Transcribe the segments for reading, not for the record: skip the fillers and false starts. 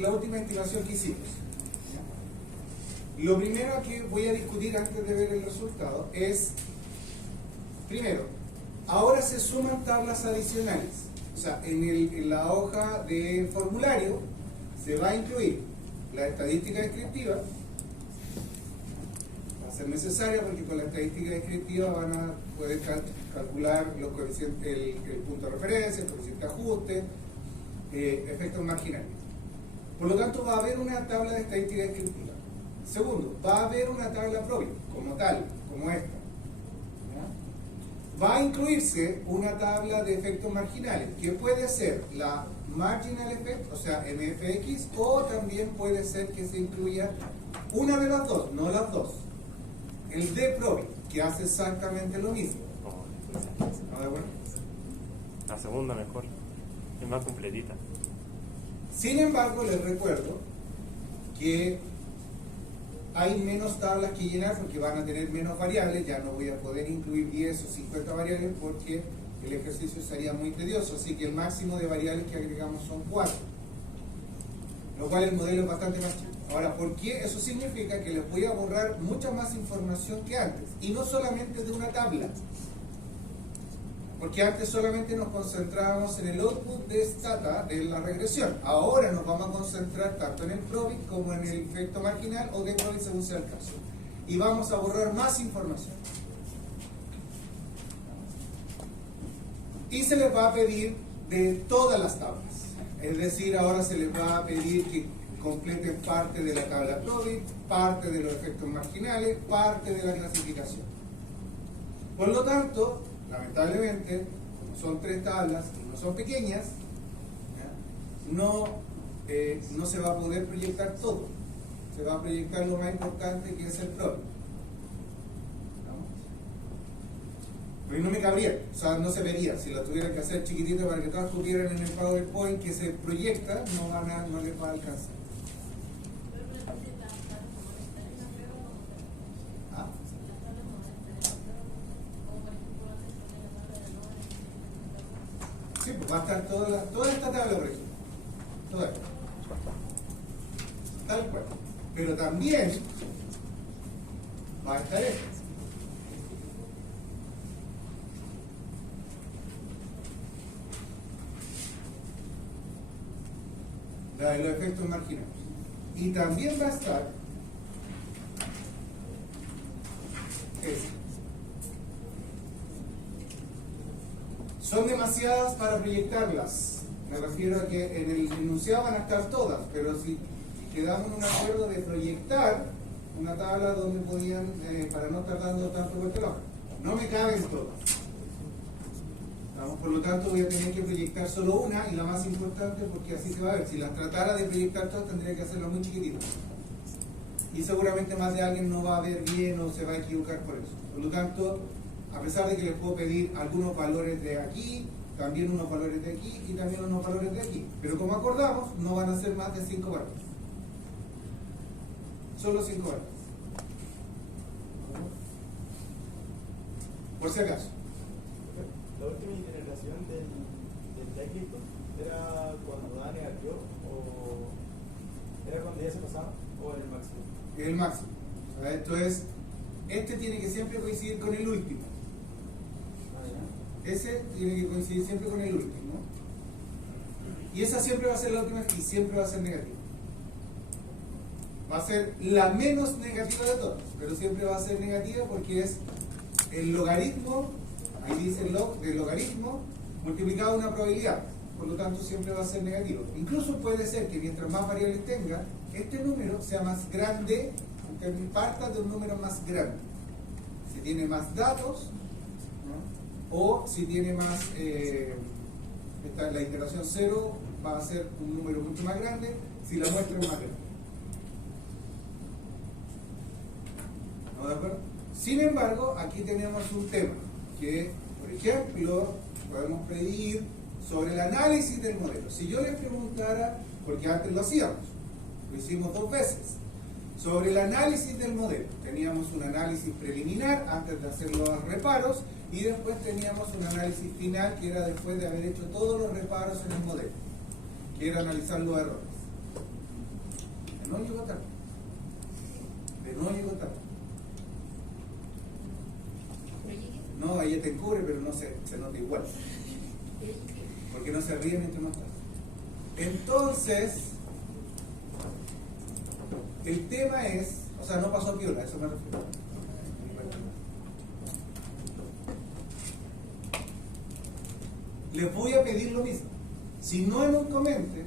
la última estimación que hicimos. Lo primero que voy a discutir antes de ver el resultado es, primero, ahora se suman tablas adicionales. O sea, en la hoja de formulario se va a incluir la estadística descriptiva. Va a ser necesaria porque con la estadística descriptiva van a poder calcular los coeficientes, el punto de referencia, el coeficiente de ajuste, efectos marginales. Por lo tanto, va a haber una tabla de estadística descriptiva. Segundo, va a haber una tabla propia, como tal, como esta. ¿Ya? Va a incluirse una tabla de efectos marginales, que puede ser la marginal effect, o sea, MFX, o también puede ser que se incluya una de las dos, no las dos. El D-Probi, que hace exactamente lo mismo. ¿No de acuerdo? La segunda mejor, es más completita. Sin embargo, les recuerdo que hay menos tablas que llenar porque van a tener menos variables. Ya no voy a poder incluir 10 o 50 variables porque el ejercicio sería muy tedioso, así que el máximo de variables que agregamos son 4, lo cual el modelo es bastante más chico. Ahora, ¿por qué? Eso significa que les voy a borrar mucha más información que antes, y no solamente de una tabla, porque antes solamente nos concentrábamos en el output de Stata, de la regresión. Ahora nos vamos a concentrar tanto en el Probit como en el efecto marginal o de Probit según sea el caso, y vamos a borrar más información. Y se les va a pedir de todas las tablas, es decir, ahora se les va a pedir que completen parte de la tabla Probit, parte de los efectos marginales, parte de la clasificación. Por lo tanto, lamentablemente, como son 3 tablas y no son pequeñas, no se va a poder proyectar todo. Se va a proyectar lo más importante, que es el Probit. Pero no me cabría, o sea, no se vería. Si la tuviera que hacer chiquitita para que todas tuvieran en el PowerPoint que se proyecta, no les va a alcanzar. ¿Ah? Sí, pues va a estar toda esta tabla, por ejemplo. Toda esta. Tal cual. Pero también va a estar esta. La de los efectos marginales. Y también va a estar esta. Son demasiadas para proyectarlas. Me refiero a que en el enunciado van a estar todas, pero si quedamos en un acuerdo de proyectar una tabla donde podían, para no estar dando tanto vuelta la hoja, no me caben todas. Por lo tanto, voy a tener que proyectar solo una, y la más importante, porque así se va a ver. Si las tratara de proyectar todas, tendría que hacerlo muy chiquitito. Y seguramente más de alguien no va a ver bien o se va a equivocar por eso. Por lo tanto, a pesar de que les puedo pedir algunos valores de aquí, también unos valores de aquí y también unos valores de aquí. Pero como acordamos, no van a ser más de 5 valores. Solo 5 valores. Por si acaso. La última generación del técnico era cuando da negativo, o era cuando ya se pasaba, o en el máximo. Es el máximo. O sea, esto es, este tiene que siempre coincidir con el último. Ese tiene que coincidir siempre con el último. Y esa siempre va a ser la última y siempre va a ser negativa. Va a ser la menos negativa de todas, pero siempre va a ser negativa porque es el logaritmo. Ahí dice el log del logaritmo multiplicado una probabilidad, por lo tanto siempre va a ser negativo. Incluso puede ser que mientras más variables tenga, este número sea más grande, aunque parta de un número más grande. Si tiene más datos, ¿no? O si tiene más, la iteración 0 va a ser un número mucho más grande, si la muestra es más grande. ¿No de acuerdo? Sin embargo, aquí tenemos un tema que, por ejemplo, podemos pedir sobre el análisis del modelo. Si yo les preguntara, porque antes lo hacíamos, lo hicimos 2 veces, sobre el análisis del modelo, teníamos un análisis preliminar antes de hacer los reparos, y después teníamos un análisis final que era después de haber hecho todos los reparos en el modelo, que era analizar los errores. De no llegó tarde. De no llegó tarde. No, ella te encubre, pero no se nota igual. Porque no se ríe mientras más tarde. Entonces, el tema es, o sea, no pasó piola, a eso me refiero. Les voy a pedir lo mismo. Si no en un comente,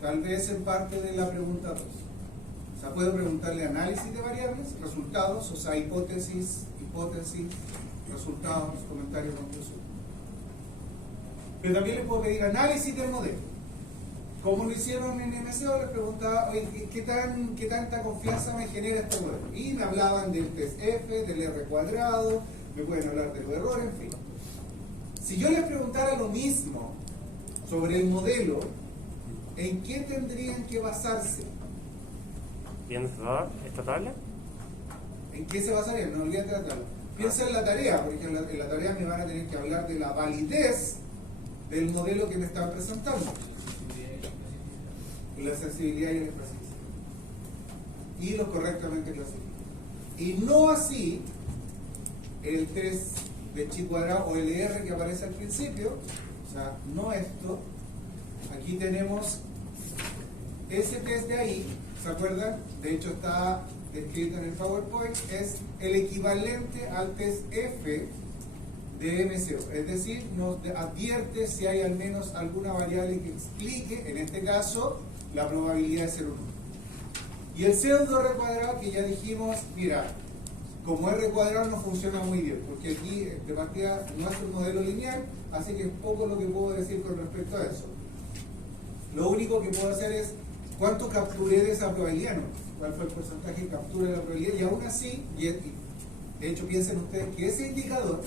tal vez en parte de la pregunta 2. O sea, puedo preguntarle análisis de variables, resultados, o sea, hipótesis, resultados, comentarios, conclusión. Pero también les puedo pedir análisis del modelo. Como lo hicieron en MSO, les preguntaba, oye, ¿qué tanta confianza me genera este modelo? Y me hablaban del test F, del R cuadrado, me pueden hablar de los errores, en fin. Si yo les preguntara lo mismo sobre el modelo, ¿en qué tendrían que basarse? ¿Viendo esta tabla? ¿En qué se basarían? No olviden tratarlo. Piensa en la tarea, por ejemplo, en la tarea me van a tener que hablar de la validez del modelo que me están presentando. La sensibilidad y la especificidad. Y lo correctamente clasificado. Y no así el test de chi cuadrado o LR que aparece al principio, o sea, no esto. Aquí tenemos ese test de ahí, ¿se acuerdan? De hecho está descrito en el PowerPoint, es el equivalente al test F de MCO, es decir, nos advierte si hay al menos alguna variable que explique, en este caso, la probabilidad de ser un 1. Y el pseudo R cuadrado, que ya dijimos, mira, como R cuadrado no funciona muy bien, porque aquí de partida no es un modelo lineal, así que es poco lo que puedo decir con respecto a eso. Lo único que puedo hacer es cuánto capturé de esa probabilidad, ¿no? Cuál fue el porcentaje de captura de la probabilidad, y aún así, de hecho piensen ustedes que ese indicador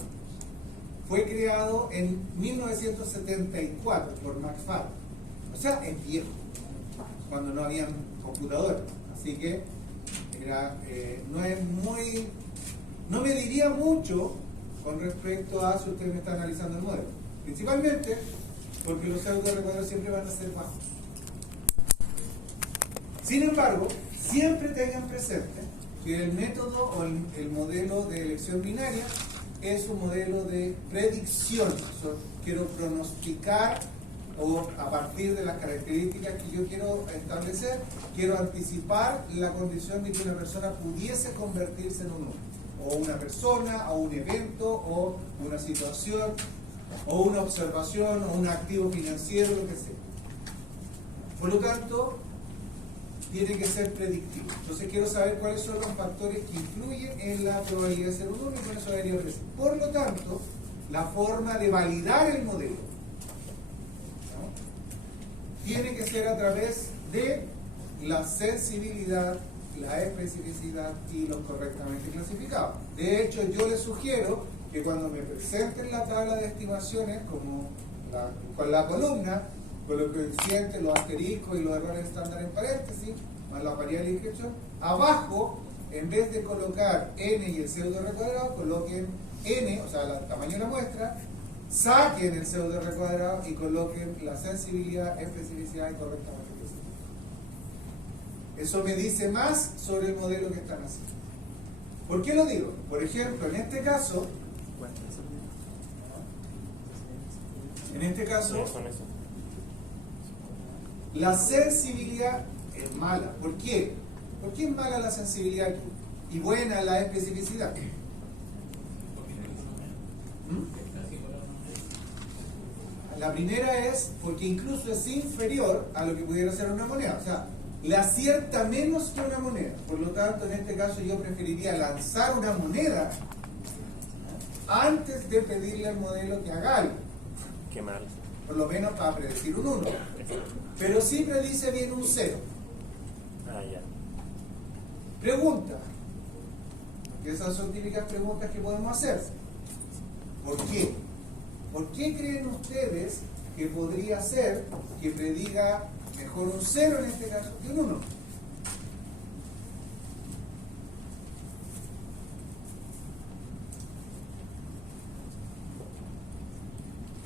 fue creado en 1974 por McFadden, o sea, es viejo, cuando no habían computadores, así que era, no me diría mucho con respecto a si usted me está analizando el modelo, principalmente porque los pseudo recuadros siempre van a ser bajos. Sin embargo, siempre tengan presente que el método o el modelo de elección binaria es un modelo de predicción. Quiero pronosticar, o a partir de las características que yo quiero establecer, quiero anticipar la condición de que una persona pudiese convertirse en un uno, o una persona, o un evento, o una situación, o una observación, o un activo financiero, lo que sea. Por lo tanto, tiene que ser predictivo. Entonces quiero saber cuáles son los factores que influyen en la probabilidad de ser un 1 y con eso debería decir. Por lo tanto, la forma de validar el modelo, ¿no?, tiene que ser a través de la sensibilidad, la especificidad y los correctamente clasificados. De hecho, yo les sugiero que cuando me presenten la tabla de estimaciones, como con la columna, con los coeficientes, los asteriscos y los errores estándar en paréntesis, más la variable de inscripción, abajo, en vez de colocar n y el pseudo R cuadrado, coloquen n, o sea, el tamaño de la muestra, saquen el pseudo R cuadrado y coloquen la sensibilidad, especificidad y correctamente clasificado. Eso me dice más sobre el modelo que están haciendo. ¿Por qué lo digo? Por ejemplo, en este caso, la sensibilidad es mala. ¿Por qué? ¿Por qué es mala la sensibilidad aquí? Y buena la especificidad. La primera es porque incluso es inferior a lo que pudiera ser una moneda. O sea, le acierta menos que una moneda. Por lo tanto, en este caso yo preferiría lanzar una moneda antes de pedirle al modelo que haga algo. Qué mal. Por lo menos para predecir un 1. Pero sí predice bien un 0. Ah, ya. Pregunta. Que esas son típicas preguntas que podemos hacer. ¿Por qué? ¿Por qué creen ustedes que podría ser que prediga mejor un 0 en este caso que un 1?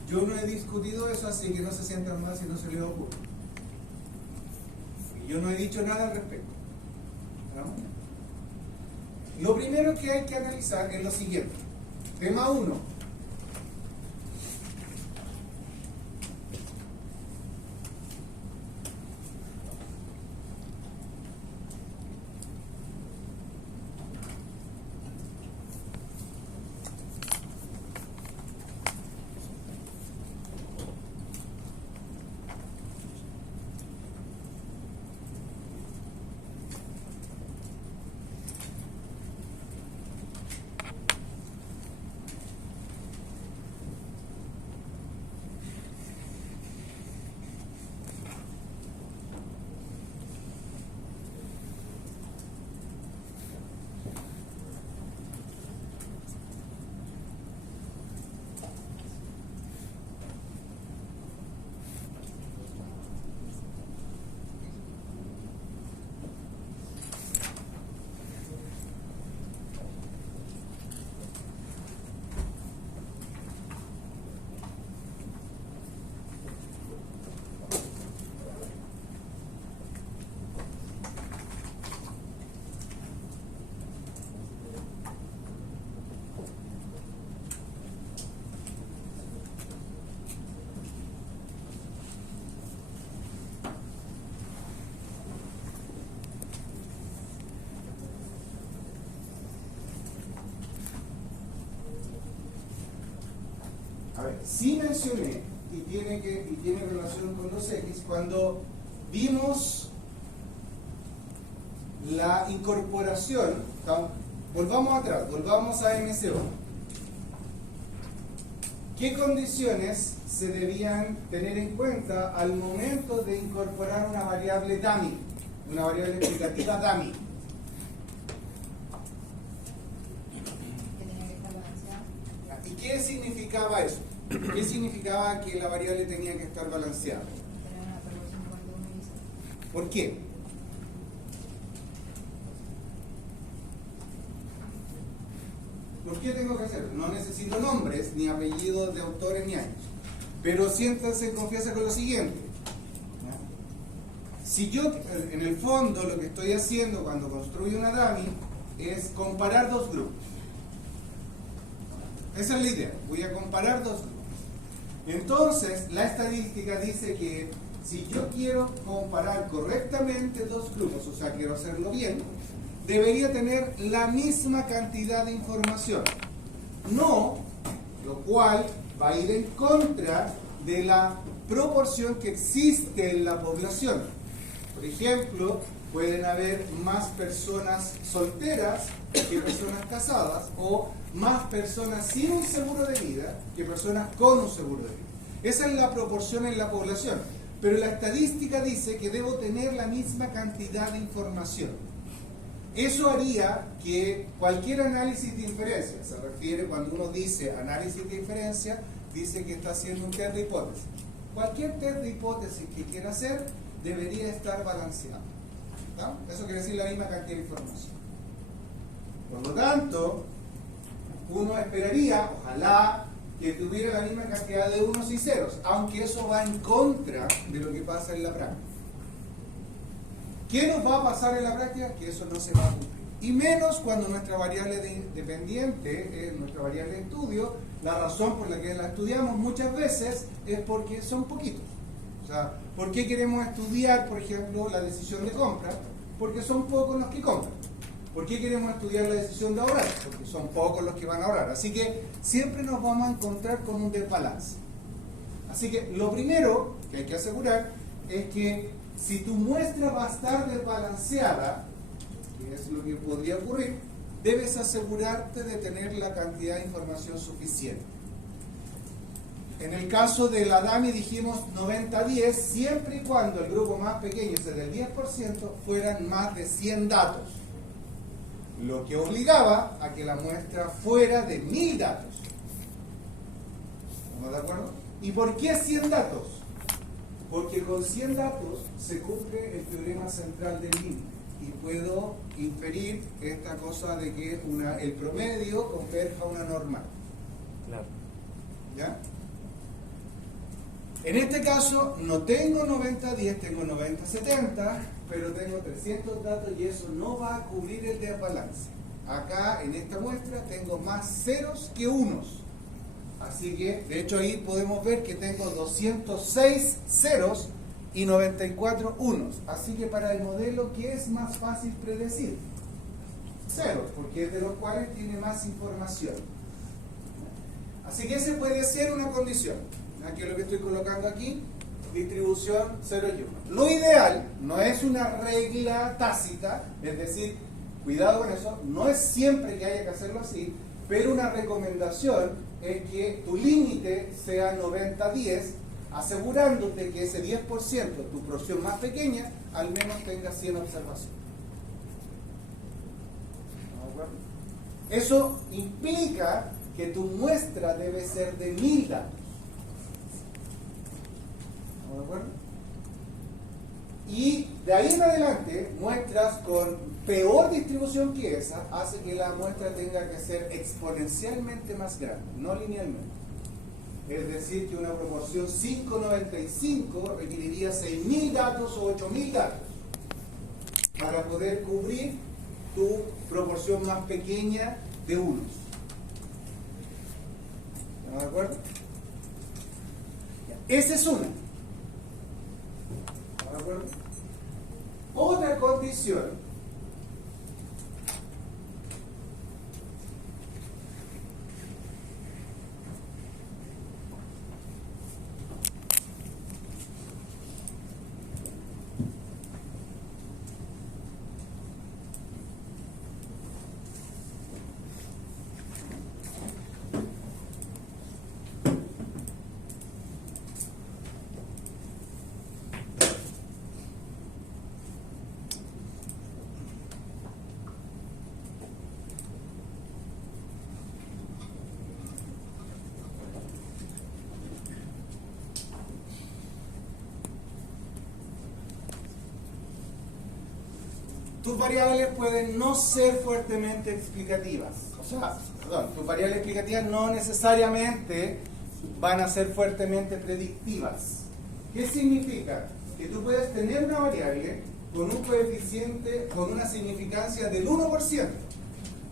Yo no he discutido eso, así que no se sientan mal si no se les ocurre. Yo no he dicho nada al respecto. ¿No? Lo primero que hay que analizar es lo siguiente. Tema 1. A ver, sí mencioné, y tiene relación con los X, cuando vimos la incorporación, volvamos atrás, volvamos a MCO. ¿Qué condiciones se debían tener en cuenta al momento de incorporar una variable dummy, una variable explicativa dummy? ¿Y qué significaba eso? ¿Qué significaba que la variable tenía que estar balanceada? ¿Por qué? ¿Por qué tengo que hacerlo? No necesito nombres, ni apellidos de autores, ni años. Pero siéntanse en confianza con lo siguiente. Si yo, en el fondo, lo que estoy haciendo cuando construyo una dummy es comparar dos grupos. Esa es la idea. Voy a comparar dos grupos. Entonces, la estadística dice que si yo quiero comparar correctamente dos grupos, o sea, quiero hacerlo bien, debería tener la misma cantidad de información. No, lo cual va a ir en contra de la proporción que existe en la población. Por ejemplo, pueden haber más personas solteras que personas casadas, o más personas sin un seguro de vida que personas con un seguro de vida. Esa es la proporción en la población. Pero la estadística dice que debo tener la misma cantidad de información. Eso haría que cualquier análisis de inferencia, se refiere cuando uno dice análisis de inferencia, dice que está haciendo un test de hipótesis. Cualquier test de hipótesis que quiera hacer debería estar balanceado. ¿No? Eso quiere decir la misma cantidad de información. Por lo tanto, uno esperaría, ojalá, que tuviera la misma cantidad de unos y ceros, aunque eso va en contra de lo que pasa en la práctica. ¿Qué nos va a pasar en la práctica? Que eso no se va a cumplir. Y menos cuando nuestra variable dependiente es nuestra variable de estudio. La razón por la que la estudiamos muchas veces es porque son poquitos. O sea, ¿por qué queremos estudiar, por ejemplo, la decisión de compra? Porque son pocos los que compran. ¿Por qué queremos estudiar la decisión de ahorrar? Porque son pocos los que van a ahorrar. Así que siempre nos vamos a encontrar con un desbalance. Así que lo primero que hay que asegurar es que si tu muestra va a estar desbalanceada, que es lo que podría ocurrir, debes asegurarte de tener la cantidad de información suficiente. En el caso de la dummy dijimos 90-10, siempre y cuando el grupo más pequeño, es del 10%, fueran más de 100 datos. Lo que obligaba a que la muestra fuera de 1000 datos. ¿Estamos de acuerdo? ¿Y por qué 100 datos? Porque con 100 datos se cumple el teorema central del límite y puedo inferir esta cosa de que el promedio converja a una normal. Claro. ¿Ya? En este caso no tengo 90-10, tengo 90-70, pero tengo 300 datos y eso no va a cubrir el desbalance. Acá en esta muestra tengo más ceros que unos. Así que, de hecho, ahí podemos ver que tengo 206 ceros y 94 unos. Así que para el modelo, ¿qué es más fácil predecir? Ceros, porque es de los cuales tiene más información. Así que ese puede ser una condición. Aquí es lo que estoy colocando aquí, distribución 0 y 1. Lo ideal no es una regla tácita, es decir, cuidado con eso, no es siempre que haya que hacerlo así, pero una recomendación es que tu límite sea 90-10, asegurándote que ese 10%, tu porción más pequeña, al menos tenga 100 observaciones. Eso implica que tu muestra debe ser de 1000 datos. ¿Estamos de acuerdo? Y de ahí en adelante, muestras con peor distribución que esa, hace que la muestra tenga que ser exponencialmente más grande, no linealmente. Es decir, que una proporción 5,95 requeriría 6.000 datos o 8.000 datos para poder cubrir tu proporción más pequeña de unos. ¿Estamos de acuerdo? Esa es una. ¿De acuerdo? Otra condición tus variables pueden no ser fuertemente explicativas. O sea, perdón, tus variables explicativas no necesariamente van a ser fuertemente predictivas. ¿Qué significa? Que tú puedes tener una variable con un coeficiente, con una significancia del 1%.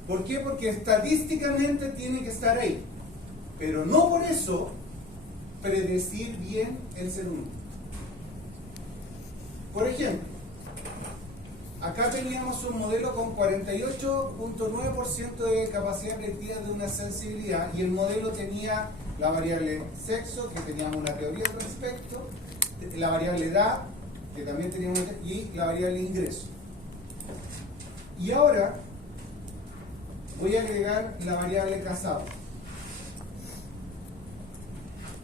¿Por qué? Porque estadísticamente tiene que estar ahí. Pero no por eso predecir bien el ser 1. Por ejemplo, acá teníamos un modelo con 48.9% de capacidad predictiva de una sensibilidad y el modelo tenía la variable sexo, que teníamos una teoría al respecto, la variable edad, que también teníamos, y la variable ingreso. Y ahora voy a agregar la variable casado.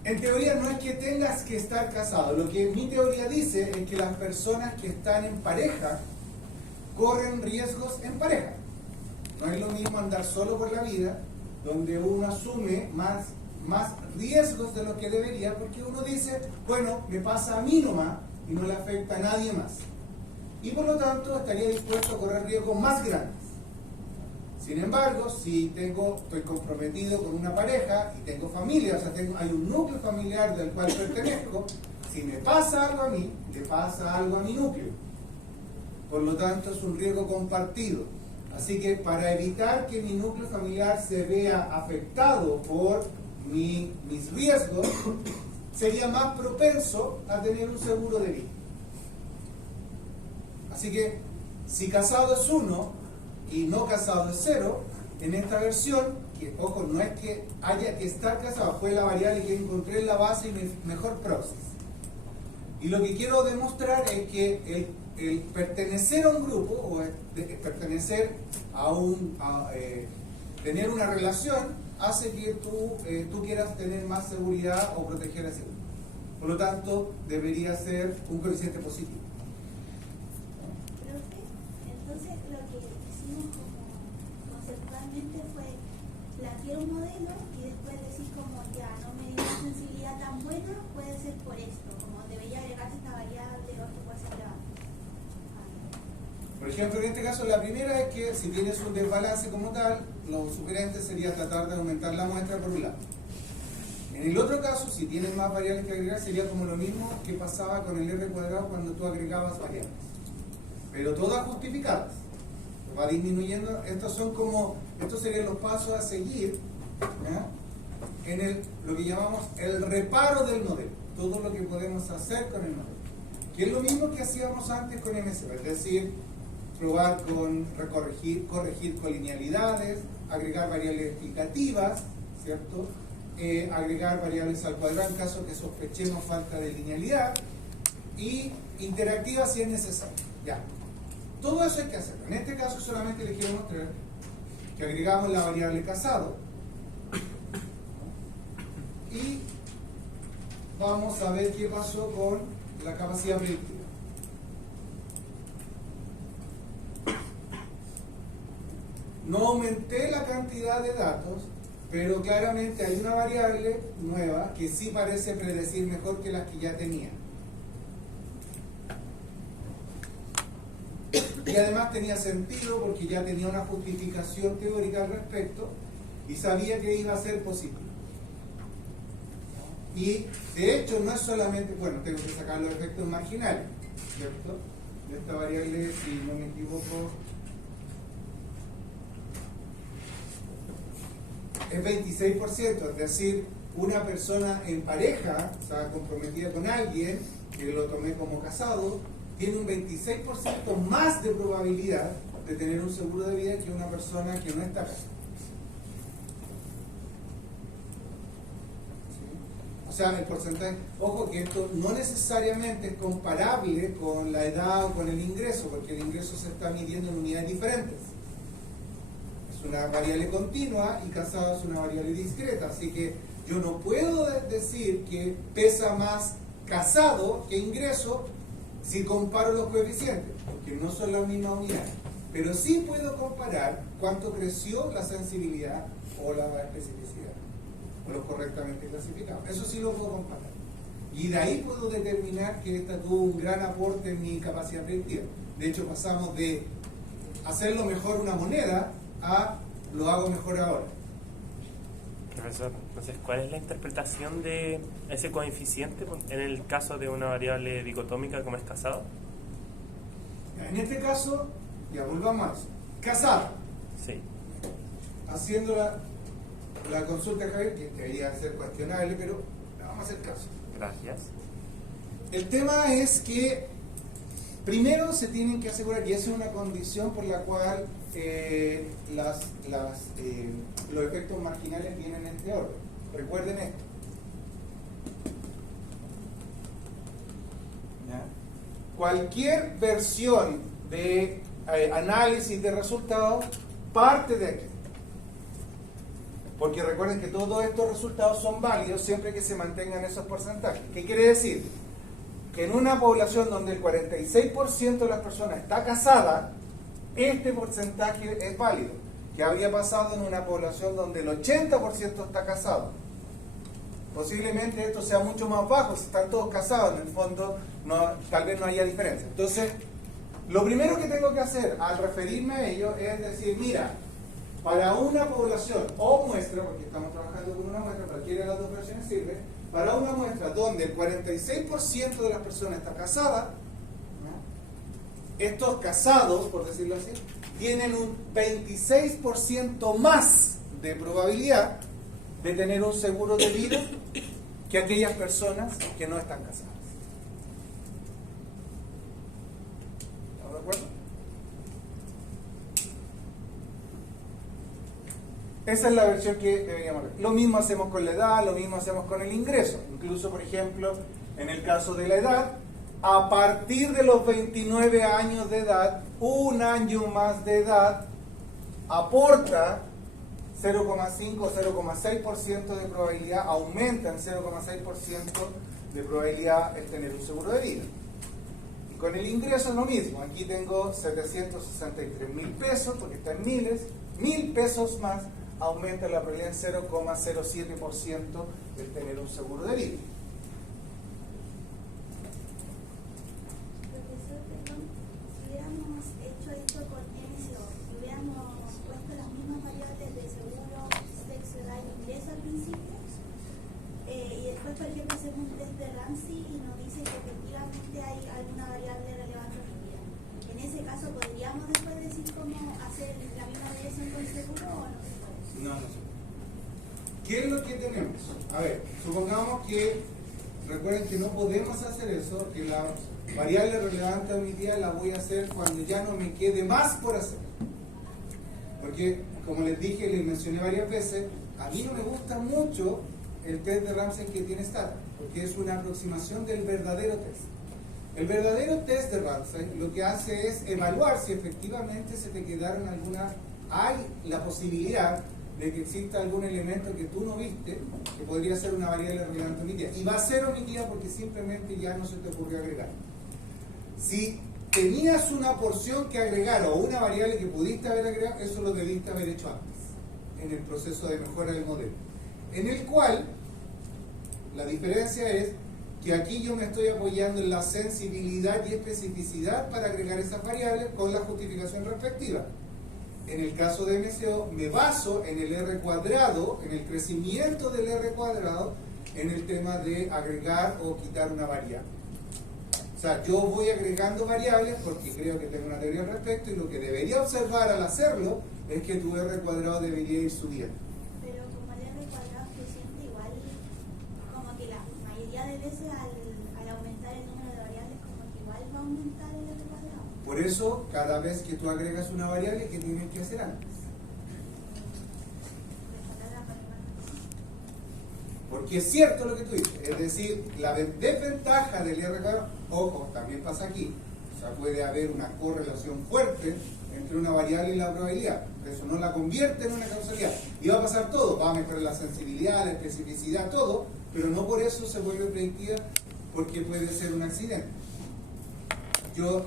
En teoría no es que tengas que estar casado, lo que mi teoría dice es que las personas que están en pareja corren riesgos en pareja. No es lo mismo andar solo por la vida, donde uno asume más riesgos de lo que debería, porque uno dice, bueno, me pasa a mí nomás y no le afecta a nadie más. Y por lo tanto estaría dispuesto a correr riesgos más grandes. Sin embargo, si estoy comprometido con una pareja y tengo familia, o sea, hay un núcleo familiar del cual pertenezco, si me pasa algo a mí, le pasa algo a mi núcleo. Por lo tanto, es un riesgo compartido. Así que para evitar que mi núcleo familiar se vea afectado por mis riesgos, sería más propenso a tener un seguro de vida. Así que, si casado es 1 y no casado es 0, en esta versión, que ojo, no es que haya que estar casado, fue la variable que encontré en la base y mejor proxy. Y lo que quiero demostrar es que el pertenecer a un grupo o pertenecer tener una relación hace que tú quieras tener más seguridad o proteger a ese grupo. Por lo tanto, debería ser un coeficiente positivo. Profe, entonces lo que hicimos como conceptualmente fue plantear un modelo y después decir como ya no me dio una sensibilidad tan buena, puede ser por esto, como debería agregarse esta variable o esto puede ser grabado. Por ejemplo, en este caso, la primera es que si tienes un desbalance como tal, lo sugerente sería tratar de aumentar la muestra por un lado. En el otro caso, si tienes más variables que agregar, sería como lo mismo que pasaba con el R cuadrado cuando tú agregabas variables, pero todas justificadas. Va disminuyendo. Estos serían los pasos a seguir, ¿ya?, en lo que llamamos el reparo del modelo, todo lo que podemos hacer con el modelo, que es lo mismo que hacíamos antes con MSV, es decir, probar con corregir colinealidades, agregar variables explicativas, ¿cierto? Agregar variables al cuadrado en caso que sospechemos falta de linealidad, y interactivas si es necesario. Ya. Todo eso hay que hacerlo. En este caso solamente les quiero mostrar que agregamos la variable casado. Y vamos a ver qué pasó con la capacidad predictiva. No aumenté la cantidad de datos, pero claramente hay una variable nueva que sí parece predecir mejor que las que ya tenía. Y además tenía sentido porque ya tenía una justificación teórica al respecto y sabía que iba a ser posible. Y de hecho no es solamente, bueno, tengo que sacar los efectos marginales, ¿cierto? De esta variable, si no me equivoco, es 26%, es decir, una persona en pareja, o sea, comprometida con alguien, que lo tomé como casado, tiene un 26% más de probabilidad de tener un seguro de vida que una persona que no está casada. ¿Sí? O sea, el porcentaje, ojo que esto no necesariamente es comparable con la edad o con el ingreso, porque el ingreso se está midiendo en unidades diferentes. Es una variable continua y casado es una variable discreta, así que yo no puedo decir que pesa más casado que ingreso si comparo los coeficientes, porque no son las mismas unidades, pero sí puedo comparar cuánto creció la sensibilidad o la especificidad, o lo correctamente clasificado. Eso sí lo puedo comparar. Y de ahí puedo determinar que esta tuvo un gran aporte en mi capacidad predictiva. De hecho, pasamos de hacerlo mejor una moneda a lo hago mejor ahora. Profesor, entonces, ¿cuál es la interpretación de ese coeficiente en el caso de una variable dicotómica como es casado? En este caso, ya volvamos a eso. Casado. Sí. Haciendo la consulta a Javier, que debería ser cuestionable, pero le vamos a hacer caso. Gracias. El tema es que primero se tienen que asegurar, y esa es una condición por la cual los efectos marginales vienen en este orden. Recuerden esto. ¿Ya? Cualquier versión de análisis de resultados parte de aquí. Porque recuerden que todos estos resultados son válidos siempre que se mantengan esos porcentajes. ¿Qué quiere decir? Que en una población donde el 46% de las personas está casada, este porcentaje es válido. ¿Qué habría pasado en una población donde el 80% está casado? Posiblemente esto sea mucho más bajo, si están todos casados, en el fondo tal vez no haya diferencia. Entonces, lo primero que tengo que hacer al referirme a ello es decir, mira, para una población o muestra, porque estamos trabajando con una muestra, cualquiera de las dos versiones sirve, para una muestra donde el 46% de las personas está casada, ¿no? Estos casados, por decirlo así, tienen un 26% más de probabilidad de tener un seguro de vida que aquellas personas que no están casadas. ¿Estamos de acuerdo? Esa es la versión que deberíamos ver. Lo mismo hacemos con la edad, lo mismo hacemos con el ingreso. Incluso, por ejemplo, en el caso de la edad, a partir de los 29 años de edad, un año más de edad aporta 0,5 o 0,6% de probabilidad, aumenta en 0,6% de probabilidad el tener un seguro de vida. Y con el ingreso es lo mismo. Aquí tengo 763.000 pesos, porque está en miles, 1.000 pesos más aumenta la probabilidad en 0,07% de tener un seguro de vida. Profesor, perdón, si hubiéramos hecho esto con MSO, si hubiéramos puesto las mismas variables de seguro, sexo, edad y ingreso al principio, mismo hacer la misma variación con seguro o no se puede? No, no sé. ¿Qué es lo que tenemos? A ver, supongamos que, recuerden que no podemos hacer eso, que la variable relevante admitida la voy a hacer cuando ya no me quede más por hacer. Porque, como les dije, les mencioné varias veces, a mí no me gusta mucho el test de Ramsey que tiene Stata, porque es una aproximación del verdadero test. El verdadero test de Ramsey lo que hace es evaluar si efectivamente se te quedaron hay la posibilidad de que exista algún elemento que tú no viste, que podría ser una variable relevante omitida. Y va a ser omitida porque simplemente ya no se te ocurrió agregar. Si tenías una porción que agregar o una variable que pudiste haber agregado, eso lo debiste haber hecho antes, en el proceso de mejora del modelo. En el cual, la diferencia es que aquí yo me estoy apoyando en la sensibilidad y especificidad para agregar esas variables con la justificación respectiva. En el caso de MCO, me baso en el R cuadrado, en el crecimiento del R cuadrado, en el tema de agregar o quitar una variable. O sea, yo voy agregando variables porque creo que tengo una teoría al respecto y lo que debería observar al hacerlo es que tu R cuadrado debería ir subiendo. Pero como el R cuadrado creciente igual, como que la mayoría de veces al aumentar el número de variables, como que igual va a aumentar el R cuadrado. Por eso, cada vez que tú agregas una variable, ¿qué tienes que hacer antes? Porque es cierto lo que tú dices, es decir, la desventaja del R cuadrado, ojo, también pasa aquí, o sea, puede haber una correlación fuerte entre una variable y la probabilidad, eso no la convierte en una causalidad, y va a pasar todo, va a mejorar la sensibilidad, la especificidad, todo, pero no por eso se vuelve predictiva, porque puede ser un accidente.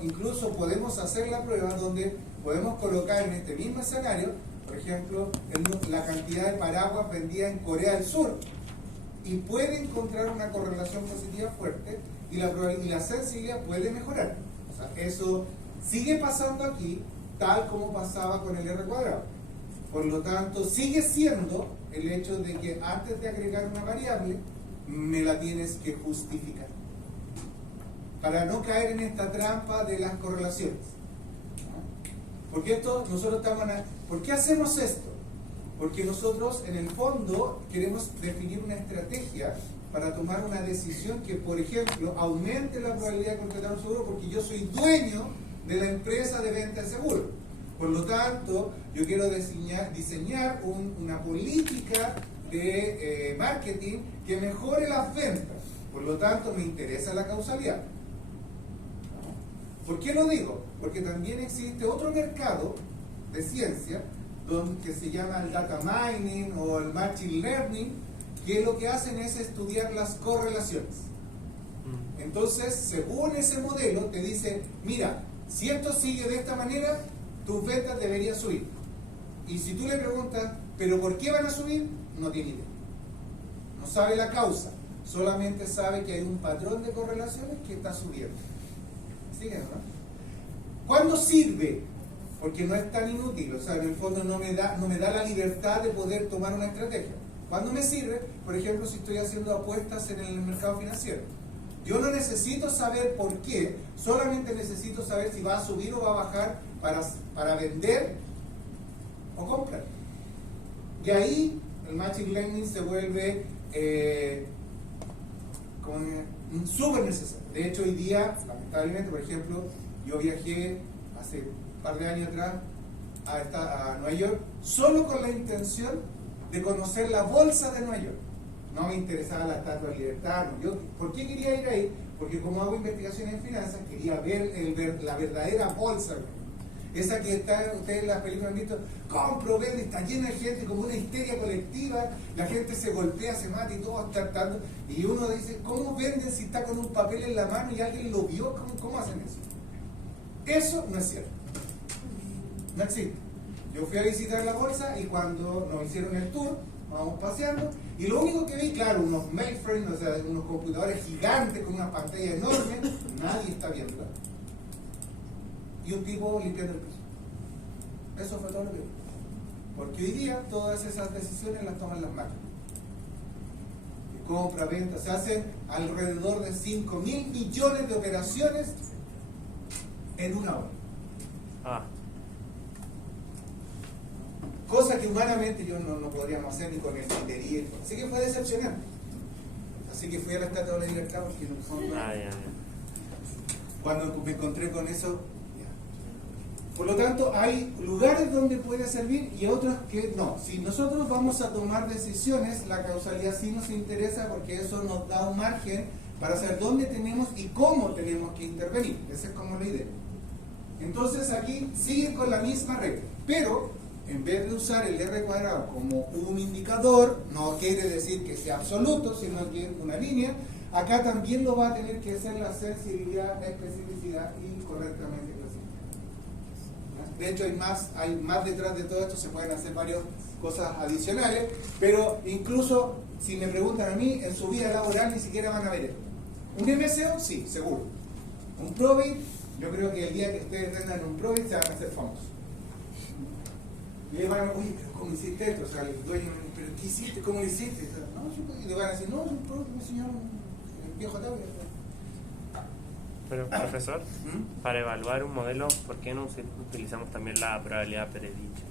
Incluso podemos hacer la prueba donde podemos colocar en este mismo escenario, por ejemplo, la cantidad de paraguas vendidas en Corea del Sur, y puede encontrar una correlación positiva fuerte y la sensibilidad puede mejorar. O sea, eso sigue pasando aquí tal como pasaba con el R cuadrado. Por lo tanto, sigue siendo el hecho de que antes de agregar una variable me la tienes que justificar para no caer en esta trampa de las correlaciones. Porque ¿por qué hacemos esto? Porque nosotros, en el fondo, queremos definir una estrategia para tomar una decisión que, por ejemplo, aumente la probabilidad de contratar un seguro porque yo soy dueño de la empresa de venta de seguro. Por lo tanto, yo quiero diseñar una política de marketing que mejore las ventas. Por lo tanto, me interesa la causalidad. ¿Por qué lo digo? Porque también existe otro mercado de ciencia que se llama el data mining o el machine learning, que lo que hacen es estudiar las correlaciones. Entonces, según ese modelo, te dice, mira, si esto sigue de esta manera, tus ventas deberían subir. Y si tú le preguntas, ¿pero por qué van a subir? No tiene idea. No sabe la causa, solamente sabe que hay un patrón de correlaciones que está subiendo. ¿Sigue, no? ¿Cuándo sirve? Porque no es tan inútil, o sea, en el fondo no me da la libertad de poder tomar una estrategia. ¿Cuándo me sirve? Por ejemplo, si estoy haciendo apuestas en el mercado financiero. Yo no necesito saber por qué, solamente necesito saber si va a subir o va a bajar para vender o comprar. Y ahí el machine learning se vuelve súper necesario. De hecho, hoy día, lamentablemente, por ejemplo, yo viajé hace un par de años atrás a Nueva York solo con la intención de conocer la bolsa de Nueva York. No me interesaba la Estatua de Libertad. ¿Por qué quería ir ahí? Porque como hago investigaciones en finanzas, quería ver la verdadera bolsa. Esa que está, ustedes en las películas han visto, compro, vende, está llena de gente, como una histeria colectiva, la gente se golpea, se mata y todo está tratando. Y uno dice, ¿cómo venden si está con un papel en la mano y alguien lo vio? ¿Cómo hacen eso? Eso no es cierto. No existe. Yo fui a visitar la bolsa y cuando nos hicieron el tour, vamos paseando, y lo único que vi, claro, unos mainframes, o sea, unos computadores gigantes con una pantalla enorme, nadie está viendo. Y un tipo limpiando el piso. Eso fue todo lo que vi. Porque hoy día todas esas decisiones las toman las máquinas. Compra, venta, se hacen alrededor de 5.000 millones de operaciones en una hora. cosa que humanamente yo no podríamos hacer ni con el criterio. Así que fue decepcionante. Así que fui a la Estatua de la Libertad porque en el fondo, cuando me encontré con eso, ya. Por lo tanto, hay lugares donde puede servir y otros que no. Si nosotros vamos a tomar decisiones, la causalidad sí nos interesa porque eso nos da un margen para saber dónde tenemos y cómo tenemos que intervenir. Esa es como la idea. Entonces aquí sigue con la misma regla, pero en vez de usar el R cuadrado como un indicador, no quiere decir que sea absoluto, sino que es una línea, acá también lo va a tener que hacer la sensibilidad, especificidad y correctamente clasificada. De hecho hay más detrás de todo esto, se pueden hacer varias cosas adicionales, pero incluso si me preguntan a mí, en su vida laboral ni siquiera van a ver esto. ¿Un MSO? Sí, seguro. ¿Un Probit? Yo creo que el día que ustedes tengan un Probit se van a hacer famosos. Y le van a decir, oye, pero ¿cómo hiciste esto? O sea, el dueño, ¿pero qué hiciste? ¿Cómo lo hiciste? O sea, no, y le van a decir, no, es un Probit, me enseñaron el viejo tablet. Pero, profesor, para evaluar un modelo, ¿por qué no utilizamos también la probabilidad predicha?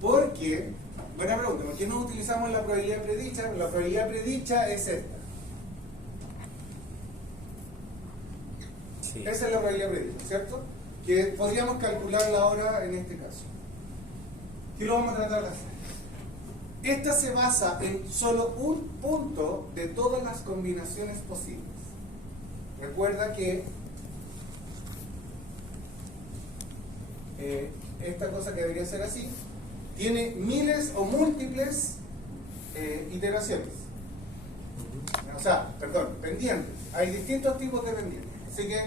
Porque, buena pregunta, ¿por qué no utilizamos la probabilidad predicha? La probabilidad predicha es esta. Sí. Esa es la probabilidad predicha, ¿cierto? Que podríamos calcularla ahora en este caso. ¿Qué lo vamos a tratar de hacer? Esta se basa en solo un punto de todas las combinaciones posibles. Recuerda que esta cosa que debería ser así tiene miles o múltiples iteraciones. O sea, perdón, pendientes. Hay distintos tipos de pendientes. Así que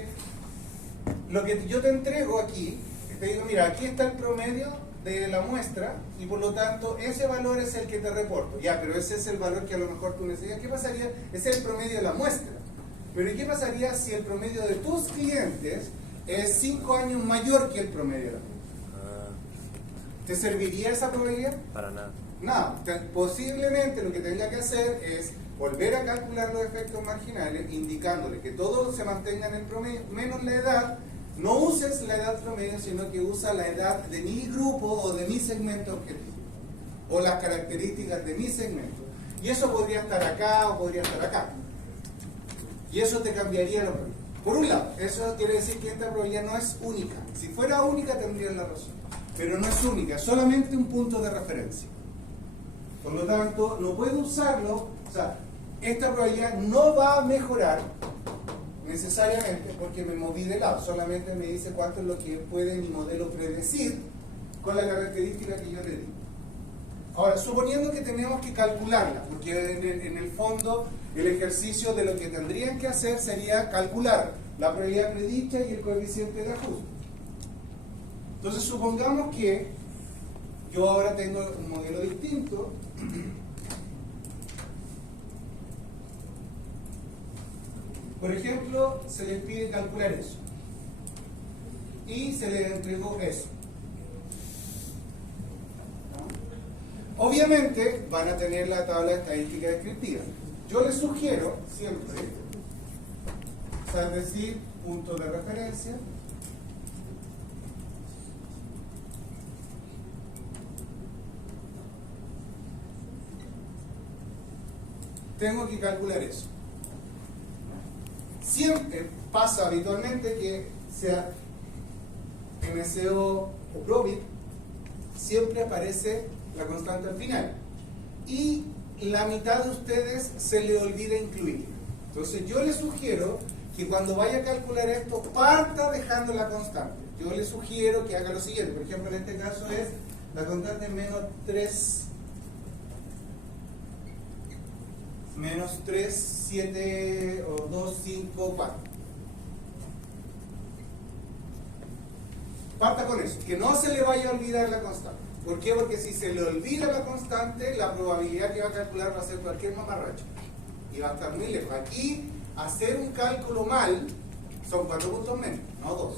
lo que yo te entrego aquí, te digo, mira, aquí está el promedio de la muestra y por lo tanto ese valor es el que te reporto. Ya, pero ese es el valor que a lo mejor tú necesitas. ¿Qué pasaría? Ese es el promedio de la muestra. Pero ¿y qué pasaría si el promedio de tus clientes es 5 años mayor que el promedio de la muestra? ¿Te serviría esa probabilidad? Para nada. Nada. Posiblemente lo que tendría que hacer es volver a calcular los efectos marginales, indicándole que todo se mantenga en el promedio, menos la edad. No uses la edad promedio, sino que usa la edad de mi grupo o de mi segmento objetivo, o las características de mi segmento. Y eso podría estar acá o podría estar acá. Y eso te cambiaría la probabilidad. Por un lado, eso quiere decir que esta probabilidad no es única. Si fuera única tendrías la razón, pero no es única, es solamente un punto de referencia. Por lo tanto, no puedo usarlo, o sea, esta probabilidad no va a mejorar necesariamente porque me moví de lado, solamente me dice cuánto es lo que puede mi modelo predecir con la característica que yo le di. Ahora, suponiendo que tenemos que calcularla, porque en el fondo el ejercicio de lo que tendrían que hacer sería calcular la probabilidad predicha y el coeficiente de ajuste. Entonces, supongamos que yo ahora tengo un modelo distinto. Por ejemplo, se les pide calcular eso. Y se les entregó eso. ¿No? Obviamente van a tener la tabla estadística descriptiva. Yo les sugiero siempre, o sea, decir punto de referencia. Tengo que calcular eso. Siempre pasa habitualmente que sea MSO o Probit, siempre aparece la constante al final. Y la mitad de ustedes se le olvida incluirla. Entonces yo les sugiero que cuando vaya a calcular esto, parta dejando la constante. Yo les sugiero que haga lo siguiente. Por ejemplo, en este caso es la constante menos 3, 7 o 2, 5, 4. Parta con eso, que no se le vaya a olvidar la constante. ¿Por qué? Porque si se le olvida la constante, la probabilidad que va a calcular va a ser cualquier mamarracho. Y va a estar muy lejos. Aquí, hacer un cálculo mal son 4 puntos menos, no 2.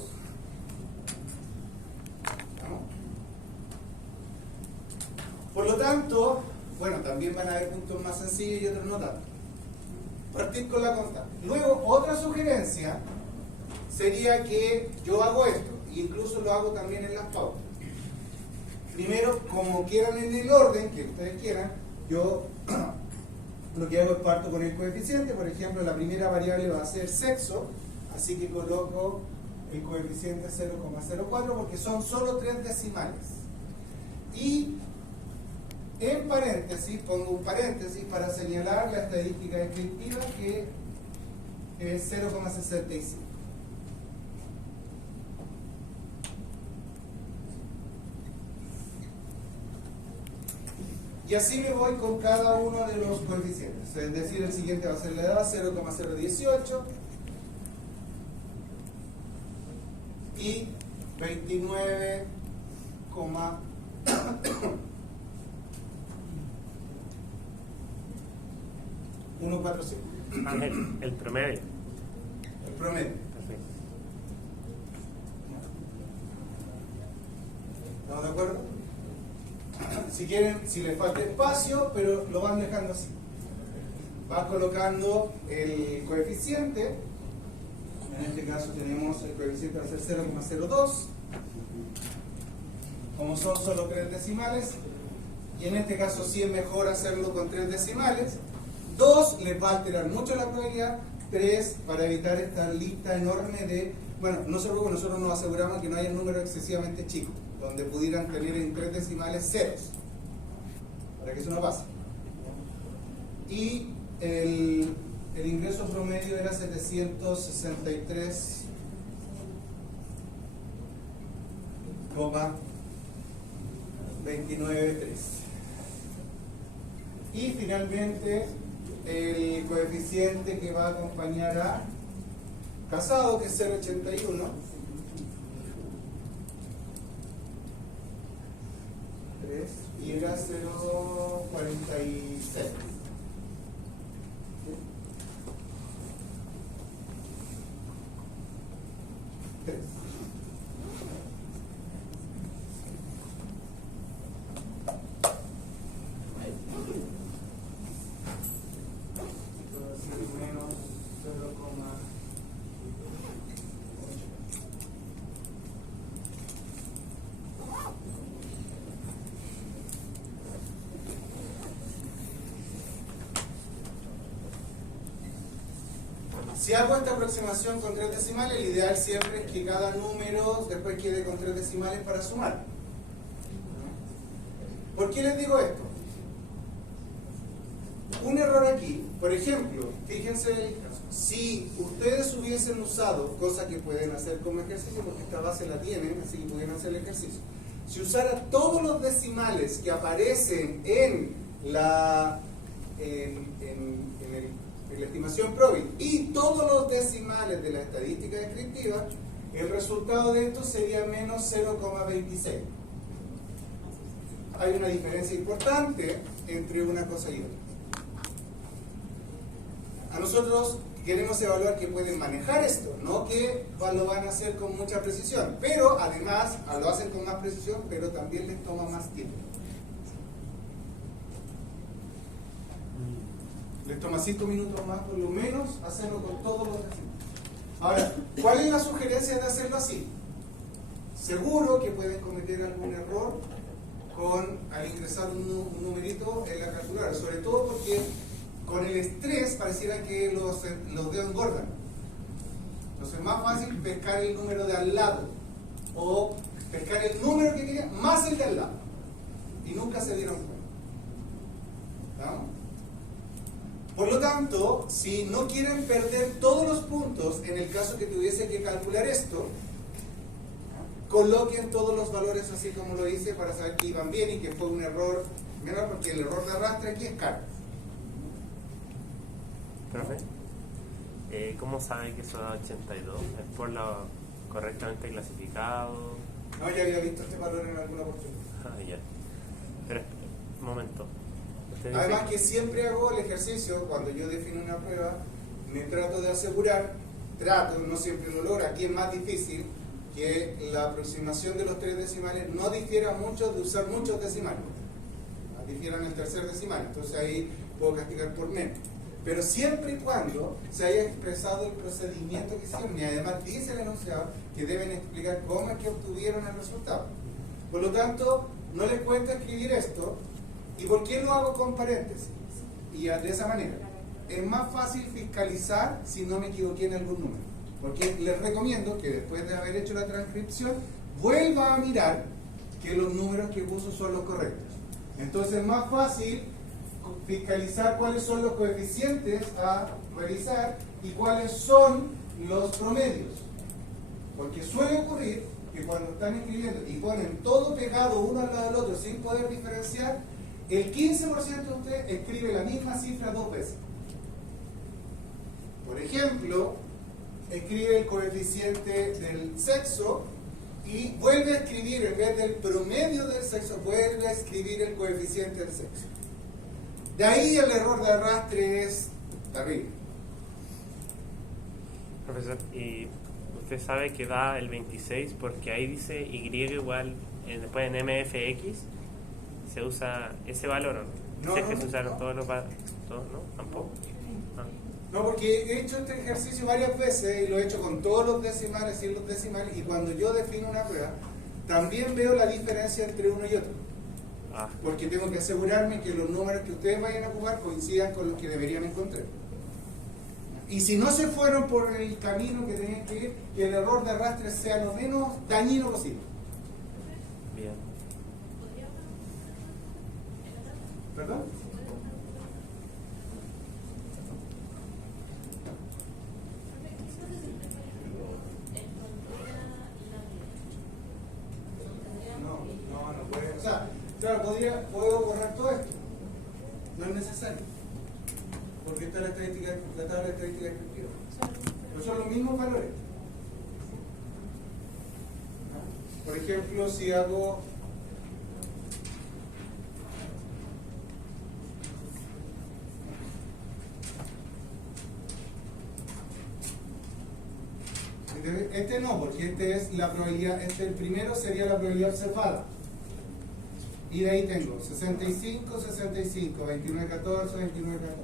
¿No? Por lo tanto, bueno, también van a haber puntos más sencillos y otros no tanto. Partir con la constante. Luego, otra sugerencia sería que yo hago esto, e incluso lo hago también en las pautas. primero, como quieran en el orden que ustedes quieran, yo lo que hago es parto con el coeficiente. Por ejemplo, la primera variable va a ser sexo, así que coloco el coeficiente 0,04 porque son solo 3 decimales. Y en paréntesis, pongo un paréntesis para señalar la estadística descriptiva que es 0,65. Y así me voy con cada uno de los coeficientes. Es decir, el siguiente va a ser la edad, 0,018 y 29,145. El promedio. El promedio. Perfecto. ¿Estamos de acuerdo? Si quieren, si les falta espacio, pero lo van dejando así. Vas colocando el coeficiente. En este caso tenemos el coeficiente va a ser 0,02. Como son solo 3 decimales, y en este caso sí es mejor hacerlo con 3 decimales. 2 les va a alterar mucho la probabilidad. 3 para evitar esta lista enorme de... Bueno, no se preocupen, nosotros nos aseguramos que no haya un número excesivamente chico, donde pudieran tener en 3 decimales ceros, para que eso no pase. Y el ingreso promedio era 763,293. Y finalmente el coeficiente que va a acompañar a casado, que es 0,81. Y era 0,46. Menos 0,8. Si hago esta aproximación con 3 decimales, el ideal siempre es que cada número después quede con 3 decimales para sumar. ¿Por qué les digo esto? Un error aquí, por ejemplo, fíjense, si ustedes hubiesen usado, cosa que pueden hacer como ejercicio, porque esta base la tienen, así que pudieran hacer el ejercicio. Si usara todos los decimales que aparecen en la estimación Probit y todos los decimales de la estadística descriptiva, el resultado de esto sería menos 0,26. Hay una diferencia importante entre una cosa y otra. A nosotros queremos evaluar que pueden manejar esto, no que lo van a hacer con mucha precisión, pero además lo hacen con más precisión, pero también les toma más tiempo. Les toma 5 minutos más por lo menos hacerlo con todos los decimales. Ahora, ¿cuál es la sugerencia de hacerlo así? Seguro que pueden cometer algún error al ingresar un numerito en la calculadora, sobre todo porque con el estrés pareciera que los dedos engordan. Entonces es más fácil pescar el número de al lado o pescar el número que querían más el de al lado, y nunca se dieron cuenta. ¿No? Por lo tanto, si no quieren perder todos los puntos en el caso que tuviese que calcular esto, coloquen todos los valores así como lo hice para saber que iban bien y que fue un error menor, porque el error de arrastre aquí es caro. Profe, ¿cómo sabe que eso da 82? ¿Es por lo correctamente clasificado? No, ya había visto este valor en alguna oportunidad. Ah, ya. Pero, un momento. Además que siempre hago el ejercicio, cuando yo defino una prueba, me trato de asegurar, no siempre lo logro, aquí es más difícil, que la aproximación de los 3 decimales no difiera mucho de usar muchos decimales, difieran el tercer decimal, entonces ahí puedo castigar por menos. Pero siempre y cuando se haya expresado el procedimiento que hicieron, y además dice el enunciado que deben explicar cómo es que obtuvieron el resultado. Por lo tanto, no les cuesta escribir esto. ¿Y por qué lo hago con paréntesis? Y de esa manera. Es más fácil fiscalizar si no me equivoqué en algún número. Porque les recomiendo que después de haber hecho la transcripción, vuelva a mirar que los números que puso son los correctos. Entonces es más fácil fiscalizar cuáles son los coeficientes a revisar y cuáles son los promedios. Porque suele ocurrir que cuando están escribiendo y ponen todo pegado uno al lado del otro sin poder diferenciar, el 15% de usted escribe la misma cifra dos veces. Por ejemplo, escribe el coeficiente del sexo y vuelve a escribir, en vez del promedio del sexo, vuelve a escribir el coeficiente del sexo. De ahí el error de arrastre es terrible. Profesor, y usted sabe que da el 26 porque ahí dice Y igual, después en MFX se usa ese valor, ¿no? No, Si es que no, se usaron no. todos los valores, ¿no? Tampoco. Ah. No, porque he hecho este ejercicio varias veces y lo he hecho con todos los decimales y los decimales, y cuando yo defino una prueba, también veo la diferencia entre uno y otro. Ah. Porque tengo que asegurarme que los números que ustedes vayan a ocupar coincidan con los que deberían encontrar. Y si no se fueron por el camino que tenían que ir, que el error de arrastre sea lo menos dañino posible. Bien. ¿Perdón? No puede. O sea, claro, puedo borrar todo esto. No es necesario. Porque está la tabla de estadística descriptiva. Pero son los mismos valores. Por ejemplo, si hago este no, porque este es la probabilidad, el primero sería la probabilidad observada. Y de ahí tengo 65, 65, 29, 14, 29, 14.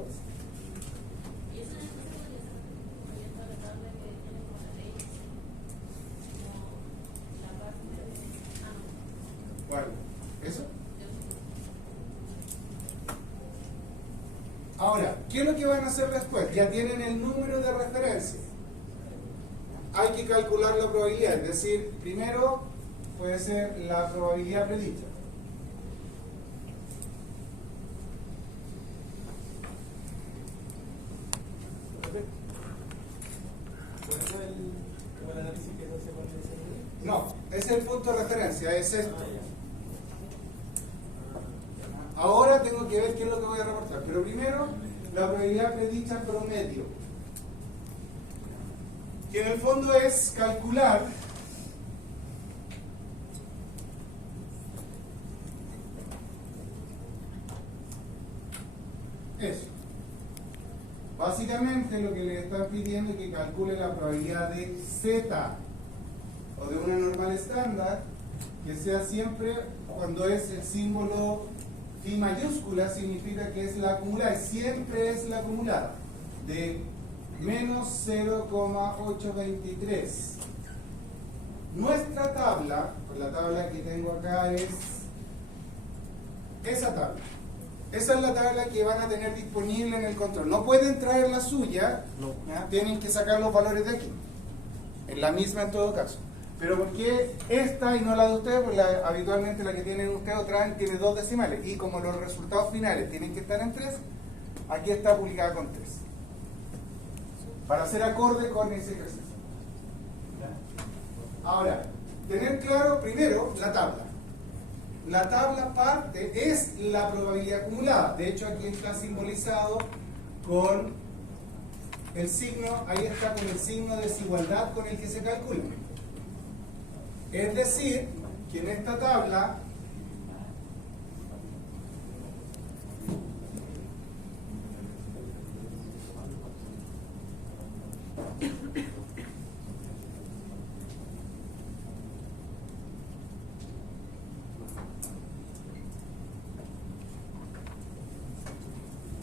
¿Cuál? ¿Eso? Ahora, ¿qué es lo que van a hacer después? Ya tienen el número de referencia. Hay que calcular la probabilidad, es decir, primero puede ser la probabilidad predicha. ¿Por eso el análisis que se hace con el SNI? No, es el punto de referencia, es esto. Ah, ya. Ahora tengo que ver qué es lo que voy a reportar, pero primero la probabilidad predicha promedio, que en el fondo es calcular eso. Básicamente lo que le están pidiendo es que calcule la probabilidad de Z o de una normal estándar, que sea siempre cuando es el símbolo phi mayúscula, significa que es la acumulada, siempre es la acumulada, de menos 0,823. Nuestra tabla, la tabla que tengo acá es esa tabla. Esa es la tabla que van a tener disponible en el control. No pueden traer la suya, No. ¿ya? Tienen que sacar los valores de aquí. En la misma en todo caso. Pero ¿por qué esta y no la de ustedes? Pues habitualmente la que tienen ustedes traen tiene 2 decimales. Y como los resultados finales tienen que estar en 3, aquí está publicada con 3. Para ser acorde con ese ejercicio. Ahora, tener claro primero la tabla. La tabla parte es la probabilidad acumulada. De hecho, aquí está simbolizado con el signo, ahí está con el signo de desigualdad con el que se calcula. Es decir, que en esta tabla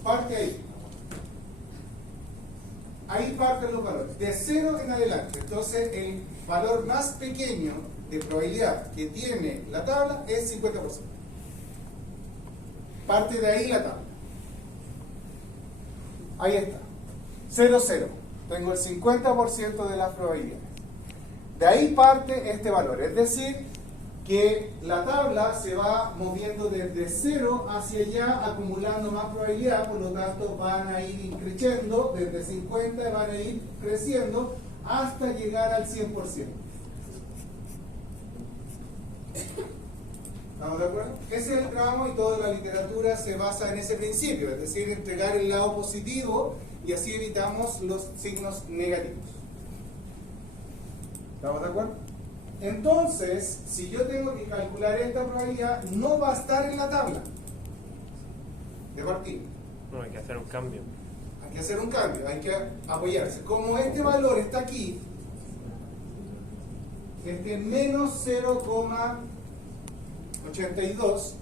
parte ahí. Ahí parten los valores, de 0 en adelante. Entonces, el valor más pequeño de probabilidad que tiene la tabla es 50%. Parte de ahí la tabla. Ahí está. 0, 0. Tengo el 50% de las probabilidades. De ahí parte este valor. Es decir, que la tabla se va moviendo desde 0 hacia allá, acumulando más probabilidad, por lo tanto van a ir creciendo, desde 50 van a ir creciendo hasta llegar al 100%. ¿Estamos de acuerdo? Ese es el tramo y toda la literatura se basa en ese principio, es decir, entregar el lado positivo y así evitamos los signos negativos. ¿Estamos de acuerdo? Entonces, si yo tengo que calcular esta probabilidad, no va a estar en la tabla de partida. No, hay que hacer un cambio. Hay que hacer un cambio, hay que apoyarse. Como este valor está aquí, este menos 0,82,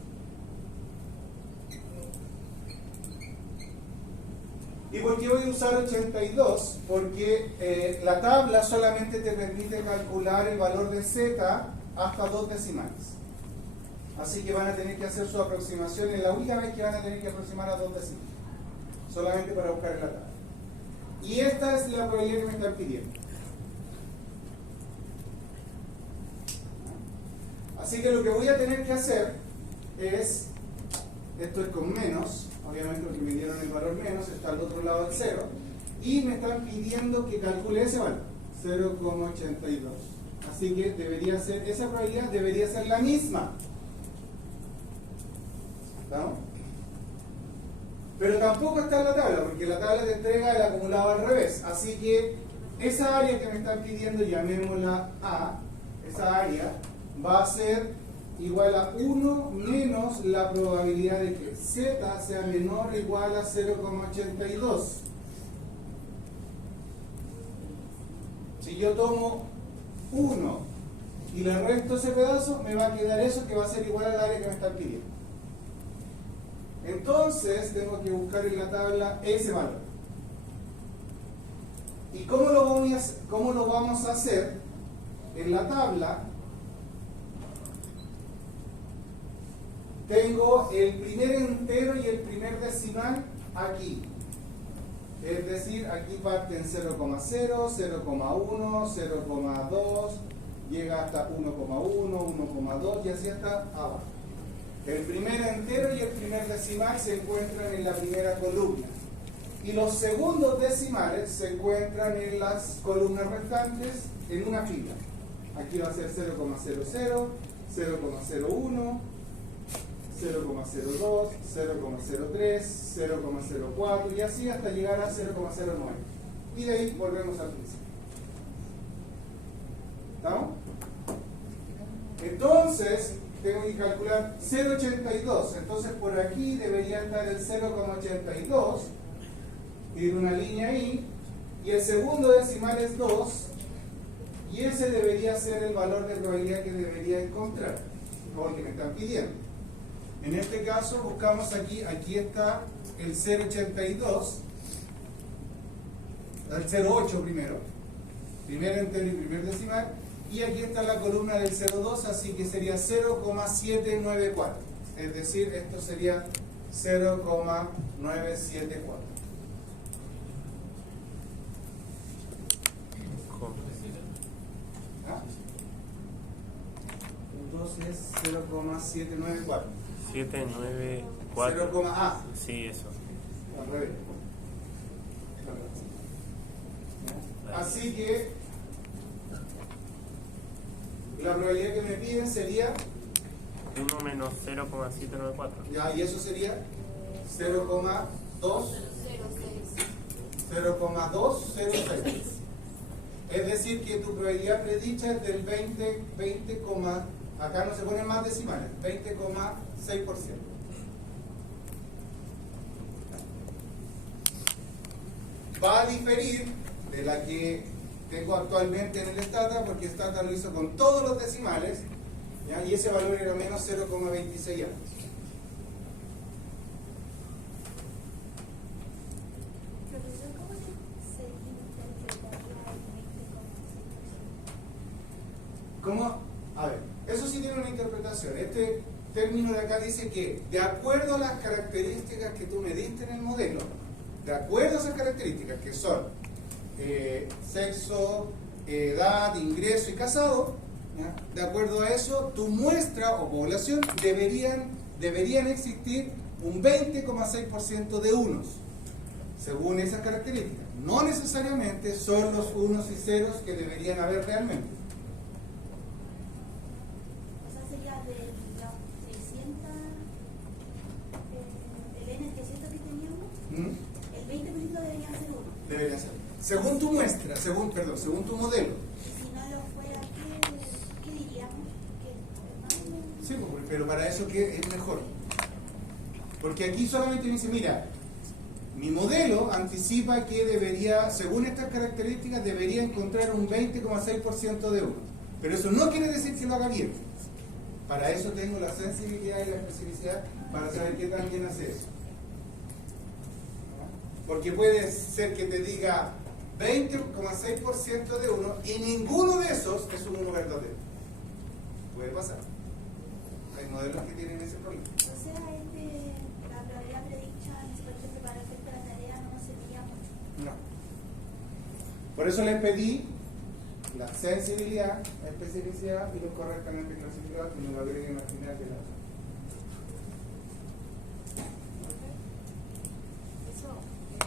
¿y por qué voy a usar 82? Porque la tabla solamente te permite calcular el valor de z hasta 2 decimales. Así que van a tener que hacer su aproximación, es la única vez que van a tener que aproximar a 2 decimales, solamente para buscar en la tabla. Y esta es la probabilidad que me están pidiendo. Así que lo que voy a tener que hacer es, esto es con menos, obviamente porque me dieron el valor menos, está al otro lado del 0, y me están pidiendo que calcule ese valor, 0,82. Así que debería ser, esa probabilidad debería ser la misma. ¿Estamos? Pero tampoco está en la tabla, porque la tabla te entrega el acumulado al revés. Así que esa área que me están pidiendo, llamémosla A, esa área va a ser igual a 1 menos la probabilidad de que z sea menor o igual a 0,82. Si yo tomo 1 y le resto ese pedazo, me va a quedar eso que va a ser igual al área que me están pidiendo. Entonces tengo que buscar en la tabla ese valor. ¿Y cómo lo vamos a hacer? En la tabla tengo el primer entero y el primer decimal aquí. Es decir, aquí parten 0,0, 0,1, 0,2, llega hasta 1,1, 1,2 y así hasta abajo. El primer entero y el primer decimal se encuentran en la primera columna. Y los segundos decimales se encuentran en las columnas restantes en una fila. Aquí va a ser 0,00, 0,01, 0,02, 0,03, 0,04 y así hasta llegar a 0,09. Y de ahí volvemos al principio. ¿Estamos? Entonces, tengo que calcular 0,82. Entonces, por aquí debería estar el 0,82. Ir una línea ahí. Y el segundo decimal es 2. Y ese debería ser el valor de probabilidad que debería encontrar, o el que me están pidiendo. En este caso buscamos aquí está el 0,82, el 0,8 primero, primer entero y primer decimal, y aquí está la columna del 0,2, así que sería 0,794, es decir, esto sería 0,974. ¿Ah? Entonces 0,794. 794. 0, A. Sí, eso. Al revés. Así que la probabilidad que me piden sería 1 menos 0,794. ya, y eso sería 0,206. Es decir, que tu probabilidad predicha es del 20, acá no se ponen más decimales, 20,6%. Va a diferir de la que tengo actualmente en el Stata, porque Stata lo hizo con todos los decimales, ¿ya? Y ese valor era menos 0,26 años. ¿Cómo? A ver, eso sí tiene una interpretación. término de acá dice que de acuerdo a las características que tú me diste en el modelo, de acuerdo a esas características que son sexo, edad, ingreso y casado, ¿ya? De acuerdo a eso, tu muestra o población deberían existir un 20,6% de unos, según esas características. No necesariamente son los unos y ceros que deberían haber realmente. O sea, sería de los 600, del N600 que teníamos, el 20% debería ser uno. Debería ser. Según tu muestra, según tu modelo. Y si no lo fuera, ¿qué diríamos? ¿Que Sí, pero para eso ¿qué es mejor? Porque aquí solamente me dice, mira, mi modelo anticipa que debería, según estas características, debería encontrar un 20,6% de uno. Pero eso no quiere decir que lo haga bien. Para eso tengo la sensibilidad y la especificidad para saber qué tan bien hace eso. Porque puede ser que te diga 20,6% de uno y ninguno de esos es un uno verdadero. Puede pasar. Hay modelos que tienen ese problema. o sea, la probabilidad predicha, por ejemplo, para el efecto de la tarea no sería mucho? No. Por eso les pedí la sensibilidad, la especificidad y lo correctamente clasificado y me lo agreguen al final de la. Eso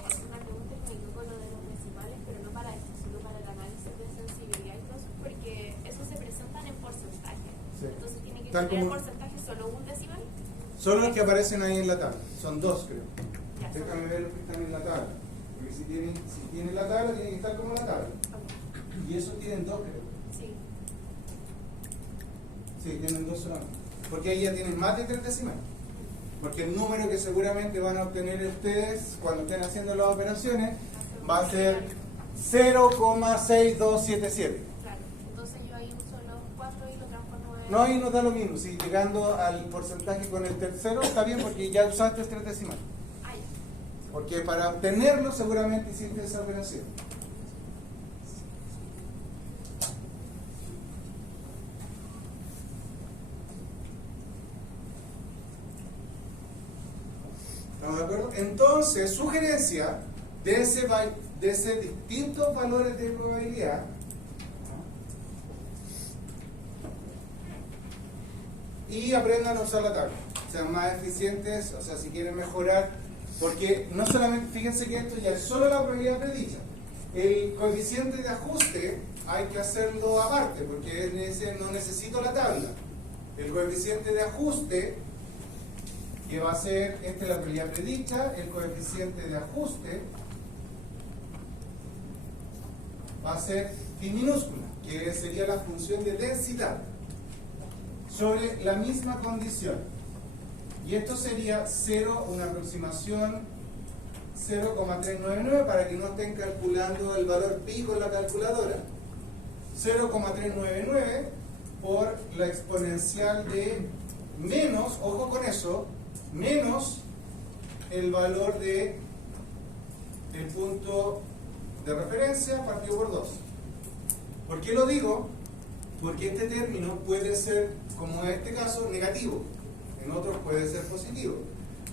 es una pregunta que me con lo de los decimales, pero no para esto, sino para el análisis de sensibilidad y todo eso, porque eso se presentan en porcentaje. Sí. Entonces tiene que Tal tener el como- porcentaje solo un decimal. Son los que aparecen ahí en la tabla. Son dos, creo. Ya, son Déjame dos. ver los que están en la tabla. Porque si tienen la tabla, tienen que estar como la tabla. Ok. Y esos tienen dos, creo. Sí. Sí, tienen dos solamente. Porque ahí ya tienen más de 3 decimales. Porque el número que seguramente van a obtener ustedes cuando estén haciendo las operaciones va a ser 0,6277. Claro. Entonces yo ahí uso los 4 y lo transformo en... No, ahí nos da lo mismo. Si llegando al porcentaje con el tercero está bien porque ya usaste 3 decimales. Ah, ya. Porque para obtenerlo seguramente hiciste esa operación. ¿Estamos de acuerdo? Entonces, sugerencia de ese distintos valores de probabilidad. Y aprendan a usar la tabla. Sean más eficientes, o sea, si quieren mejorar. Porque no solamente, fíjense que esto ya es solo la probabilidad predicha. El coeficiente de ajuste hay que hacerlo aparte, porque no necesito la tabla. El coeficiente de ajuste, que va a ser, esta es la probabilidad predicha, el coeficiente de ajuste va a ser phi minúscula, que sería la función de densidad, sobre la misma condición. Y esto sería 0, una aproximación 0,399 para que no estén calculando el valor pi con la calculadora. 0,399 por la exponencial de menos, ojo con eso, menos el valor del punto de referencia partido por 2. ¿Por qué lo digo? Porque este término puede ser, como en este caso, negativo. En otros puede ser positivo.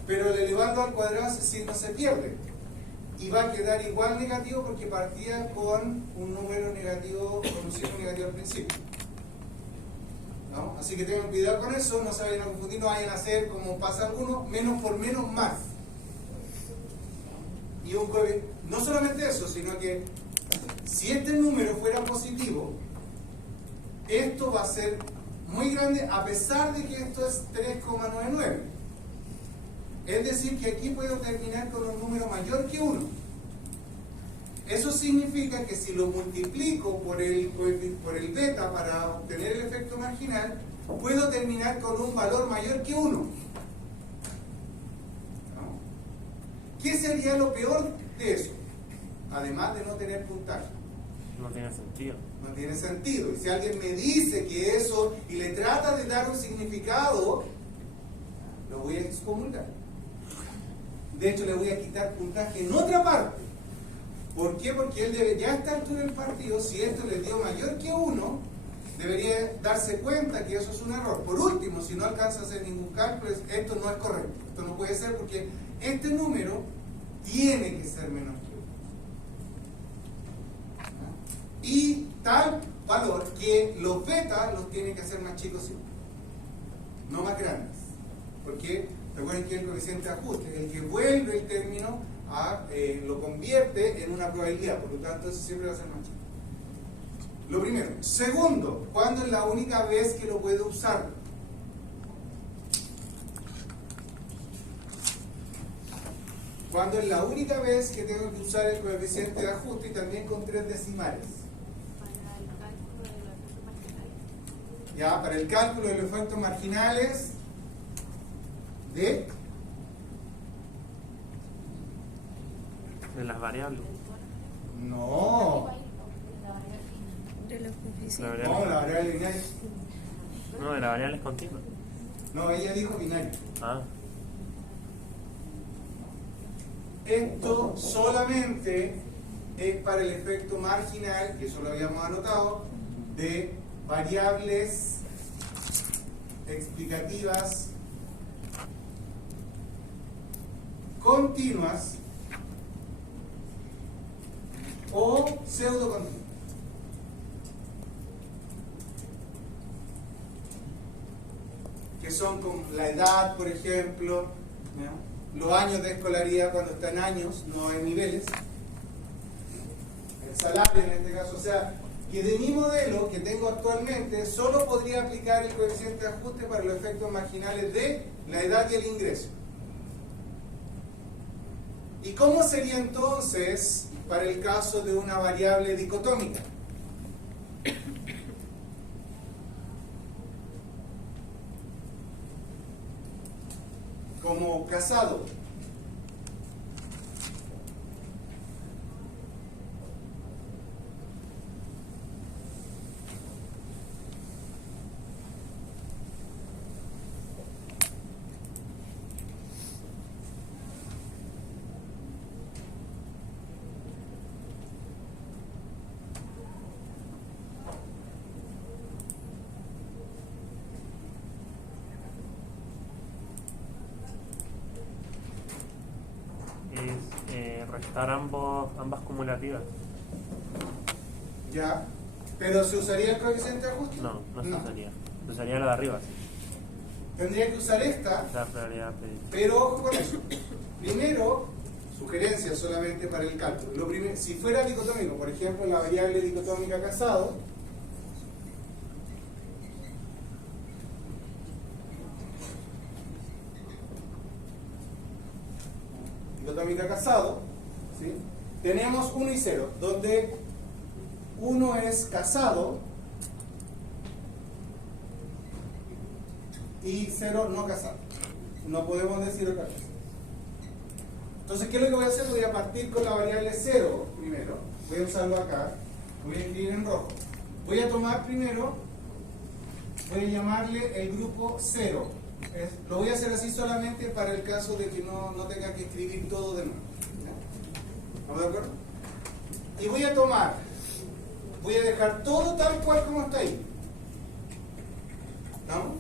Pero el elevando al cuadrado ese signo se pierde. Y va a quedar igual negativo porque partía con un número negativo, con un signo negativo al principio. ¿No? Así que tengan cuidado con eso, no se vayan a confundir, no vayan a hacer como pasa algunos, menos por menos más. Y no solamente eso, sino que si este número fuera positivo, esto va a ser muy grande a pesar de que esto es 3,99. Es decir, que aquí puedo terminar con un número mayor que 1. Eso significa que si lo multiplico por el beta para obtener el efecto marginal, puedo terminar con un valor mayor que 1. ¿No? ¿Qué sería lo peor de eso? Además de no tener puntaje. No tiene sentido. No tiene sentido. Y si alguien me dice que eso y le trata de dar un significado, lo voy a excomulgar. De hecho, le voy a quitar puntaje en otra parte. ¿Por qué? Porque él debe, ya a esta altura del partido, si esto le dio mayor que 1, debería darse cuenta que eso es un error. Por último, si no alcanza a hacer ningún cálculo, esto no es correcto. Esto no puede ser porque este número tiene que ser menos que 1. Y tal valor que los betas los tienen que hacer más chicos siempre, no más grandes. Porque recuerden que el coeficiente de ajuste es el que vuelve el término lo convierte en una probabilidad, por lo tanto eso siempre va a ser más chico. Lo primero. Segundo, ¿cuándo es la única vez que lo puedo usar? ¿Cuándo es la única vez que tengo que usar el coeficiente de ajuste y también con 3 decimales? Para el cálculo de los efectos marginales. Ya, para el cálculo de los efectos marginales de las variables. no, De los La coeficientes. variable. no, la variable binaria. No, de la variable es continua. No, ella dijo binaria. Ah, Esto solamente es para el efecto marginal, que eso lo habíamos anotado, de variables explicativas continuas o pseudocontinuas. Que son como la edad, por ejemplo, ¿no? Los años de escolaridad cuando está en años, no en niveles, el salario en este caso, o sea, que de mi modelo que tengo actualmente solo podría aplicar el coeficiente de ajuste para los efectos marginales de la edad y el ingreso. ¿Y cómo sería entonces para el caso de una variable dicotómica? Como casado. es restar ambas cumulativas. Ya. ¿Pero se usaría el coeficiente de ajuste? No, no se usaría. Se usaría lo de arriba, sí. Tendría que usar esta, La probabilidad predictiva. pero ojo con eso. Primero, sugerencias solamente para el cálculo. Lo primero, si fuera dicotómico, por ejemplo, la variable dicotómica casado, dicotómica casado, ¿sí? Tenemos 1 y 0, donde 1 es casado y 0 no casado. No podemos decir otra cosa. Entonces, ¿qué es lo que voy a hacer? Voy a partir con la variable 0 primero. Voy a usarlo acá. Voy a escribir en rojo. Voy a tomar primero, voy a llamarle el grupo 0. Lo voy a hacer así solamente para el caso de que no tenga que escribir todo de nuevo. ¿Ya? ¿Estamos de acuerdo? Y voy a dejar todo tal cual como está ahí. ¿Estamos?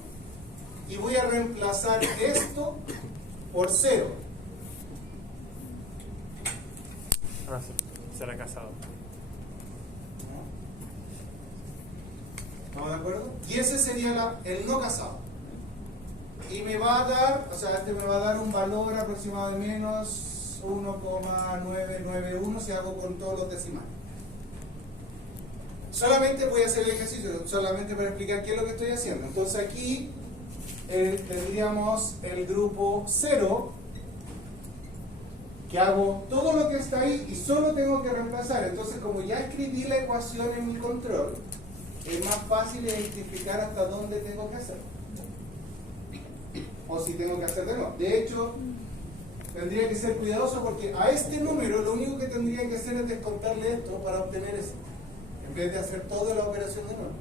Y voy a reemplazar esto por 0. Ah, sí. Será casado. ¿Estamos de acuerdo? Y ese sería el no casado. Y me va a dar, o sea, este me va a dar un valor aproximado de menos 1,991 si hago con todos los decimales. Solamente voy a hacer el ejercicio, solamente para explicar qué es lo que estoy haciendo. Entonces aquí tendríamos el grupo 0, que hago todo lo que está ahí y solo tengo que reemplazar. Entonces, como ya escribí la ecuación en mi control, es más fácil identificar hasta dónde tengo que hacer. O si tengo que hacer de nuevo. De hecho, tendría que ser cuidadoso porque a este número lo único que tendría que hacer es descontarle esto para obtener esto, en vez de hacer toda la operación de nuevo.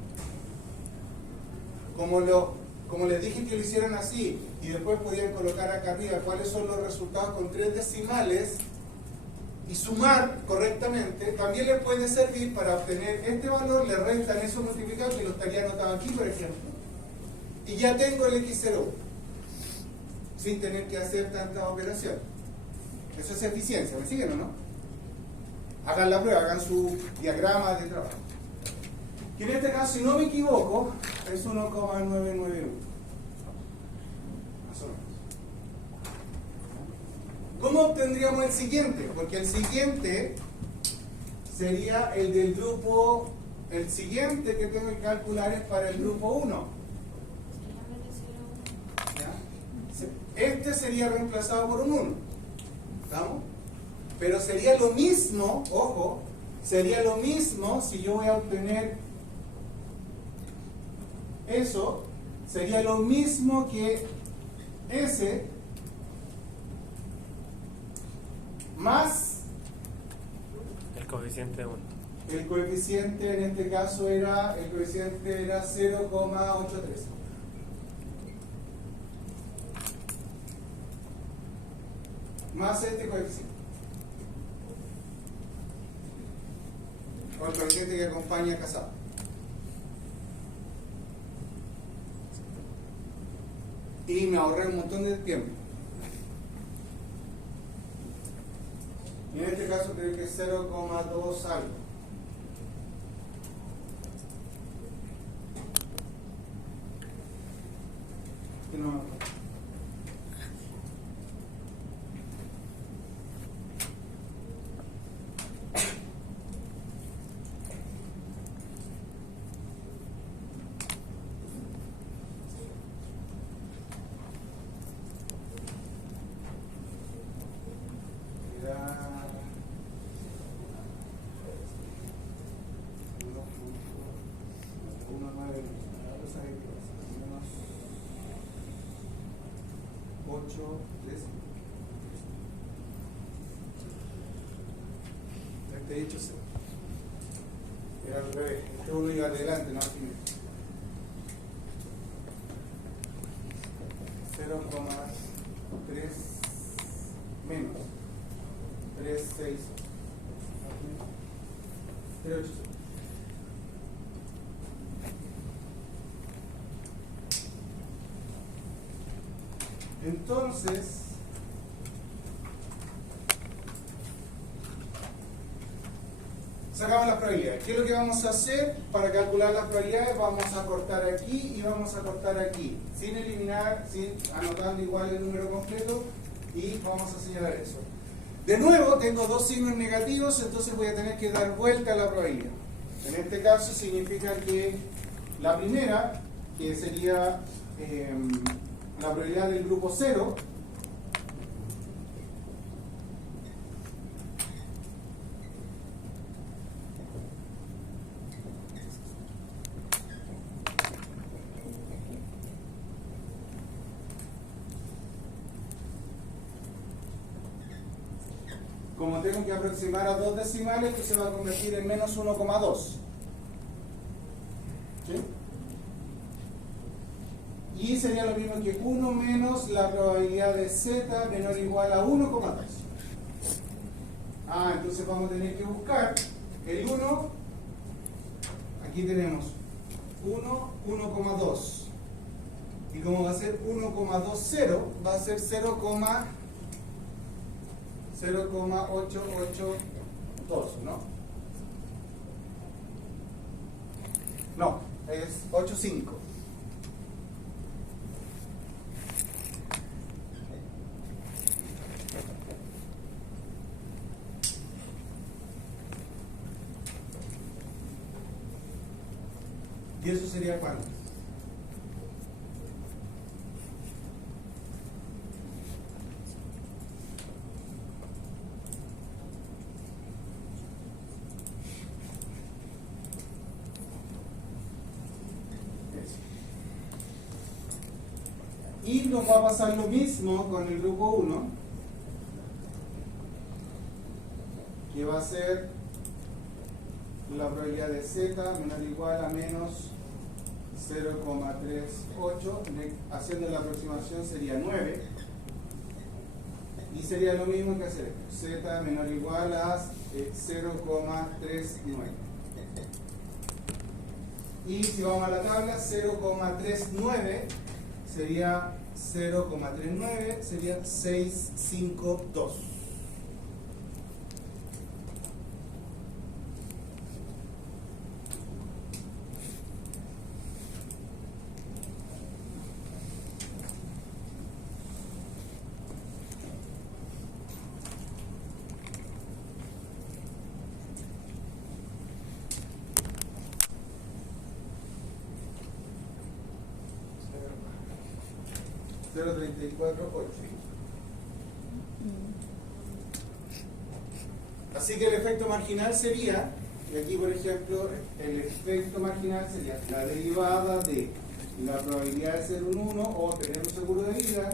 Como les dije que lo hicieran así y después podían colocar acá arriba cuáles son los resultados con 3 decimales, y sumar correctamente, también les puede servir para obtener este valor, le restan eso multiplicado, que lo estaría anotado aquí, por ejemplo, y ya tengo el x0 sin tener que hacer tantas operaciones. Eso es eficiencia, ¿me siguen o no? Hagan la prueba, hagan su diagrama de trabajo. Que en este caso, si no me equivoco, es 1,991. Más o menos. ¿Cómo obtendríamos el siguiente? Porque el siguiente sería el del grupo, el siguiente que tengo que calcular es para el grupo 1. ¿Ya? Este sería reemplazado por un 1. ¿Estamos? Pero sería lo mismo, ojo, sería lo mismo si yo voy a obtener eso, sería lo mismo que ese más El coeficiente de 1. el coeficiente, en este caso era, el coeficiente era 0,83. Más este coeficiente. O el coeficiente que acompaña a casado. Y me ahorré un montón de tiempo. Y en este caso creo que es 0,2 algo. Que no me acuerdo. Este dicho era al revés, este uno iba adelante, no al final. 0,3 menos 3,6 3,8. Entonces, sacamos las probabilidades. ¿Qué es lo que vamos a hacer? Para calcular las probabilidades vamos a cortar aquí y vamos a cortar aquí, sin eliminar, sin anotando igual el número completo, y vamos a señalar eso. De nuevo, tengo dos signos negativos, entonces voy a tener que dar vuelta a la probabilidad. En este caso significa que la primera, que sería la probabilidad del grupo 0, como tengo que aproximar a dos decimales, esto se va a convertir en menos 1,2. ¿Sí? Y sería lo mismo que 1 menos la probabilidad de z menor o igual a 1,2. Entonces vamos a tener que buscar el 1. Aquí tenemos 1, 1,2. Y como va a ser 1,20, va a ser 0,882, ¿no? No, es 8,5. ¿Y eso sería cuánto? Y nos va a pasar lo mismo con el grupo 1, que va a ser la probabilidad de z menor o igual a menos 0,38, haciendo la aproximación sería 9, Y sería lo mismo que hacer esto. Z menor o igual a 0,39. Y si vamos a la tabla, 0,39 sería 0,39, sería 652. Así que el efecto marginal sería, y aquí por ejemplo, el efecto marginal sería la derivada de la probabilidad de ser un 1 o tener un seguro de vida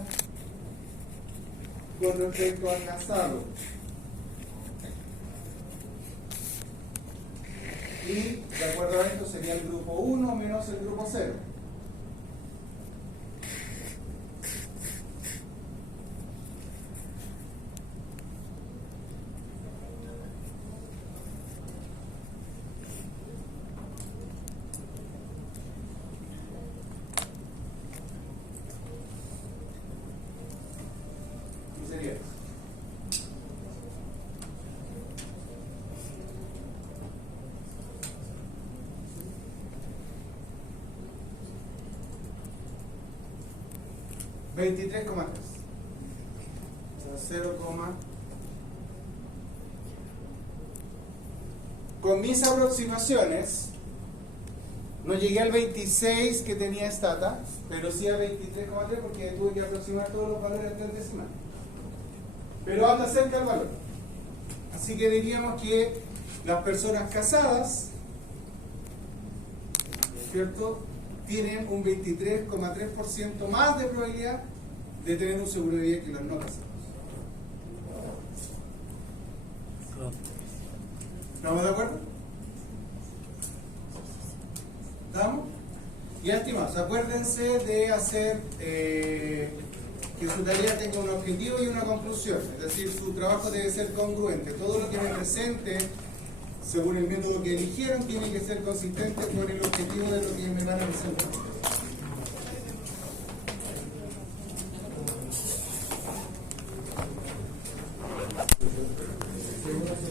con respecto al casado. Y de acuerdo a esto sería el grupo 1 menos el grupo 0. ¿Qué sería? $23,3. O sea, 0, con mis aproximaciones no llegué al 26 que tenía Stata, pero sí a 23,3 porque tuve que aproximar todos los valores hasta el decimal. Pero anda cerca el valor. Así que diríamos que las personas casadas, ¿cierto?, tienen un 23,3% más de probabilidad de tener un seguro de vida que los no casados. ¿Estamos de acuerdo? ¿Estamos? Y estimados, acuérdense de hacer que su tarea tenga un objetivo y una conclusión. Es decir, su trabajo debe ser congruente. Todo lo que me presente, según el método que eligieron, tiene que ser consistente con el objetivo de lo que me van a presentar.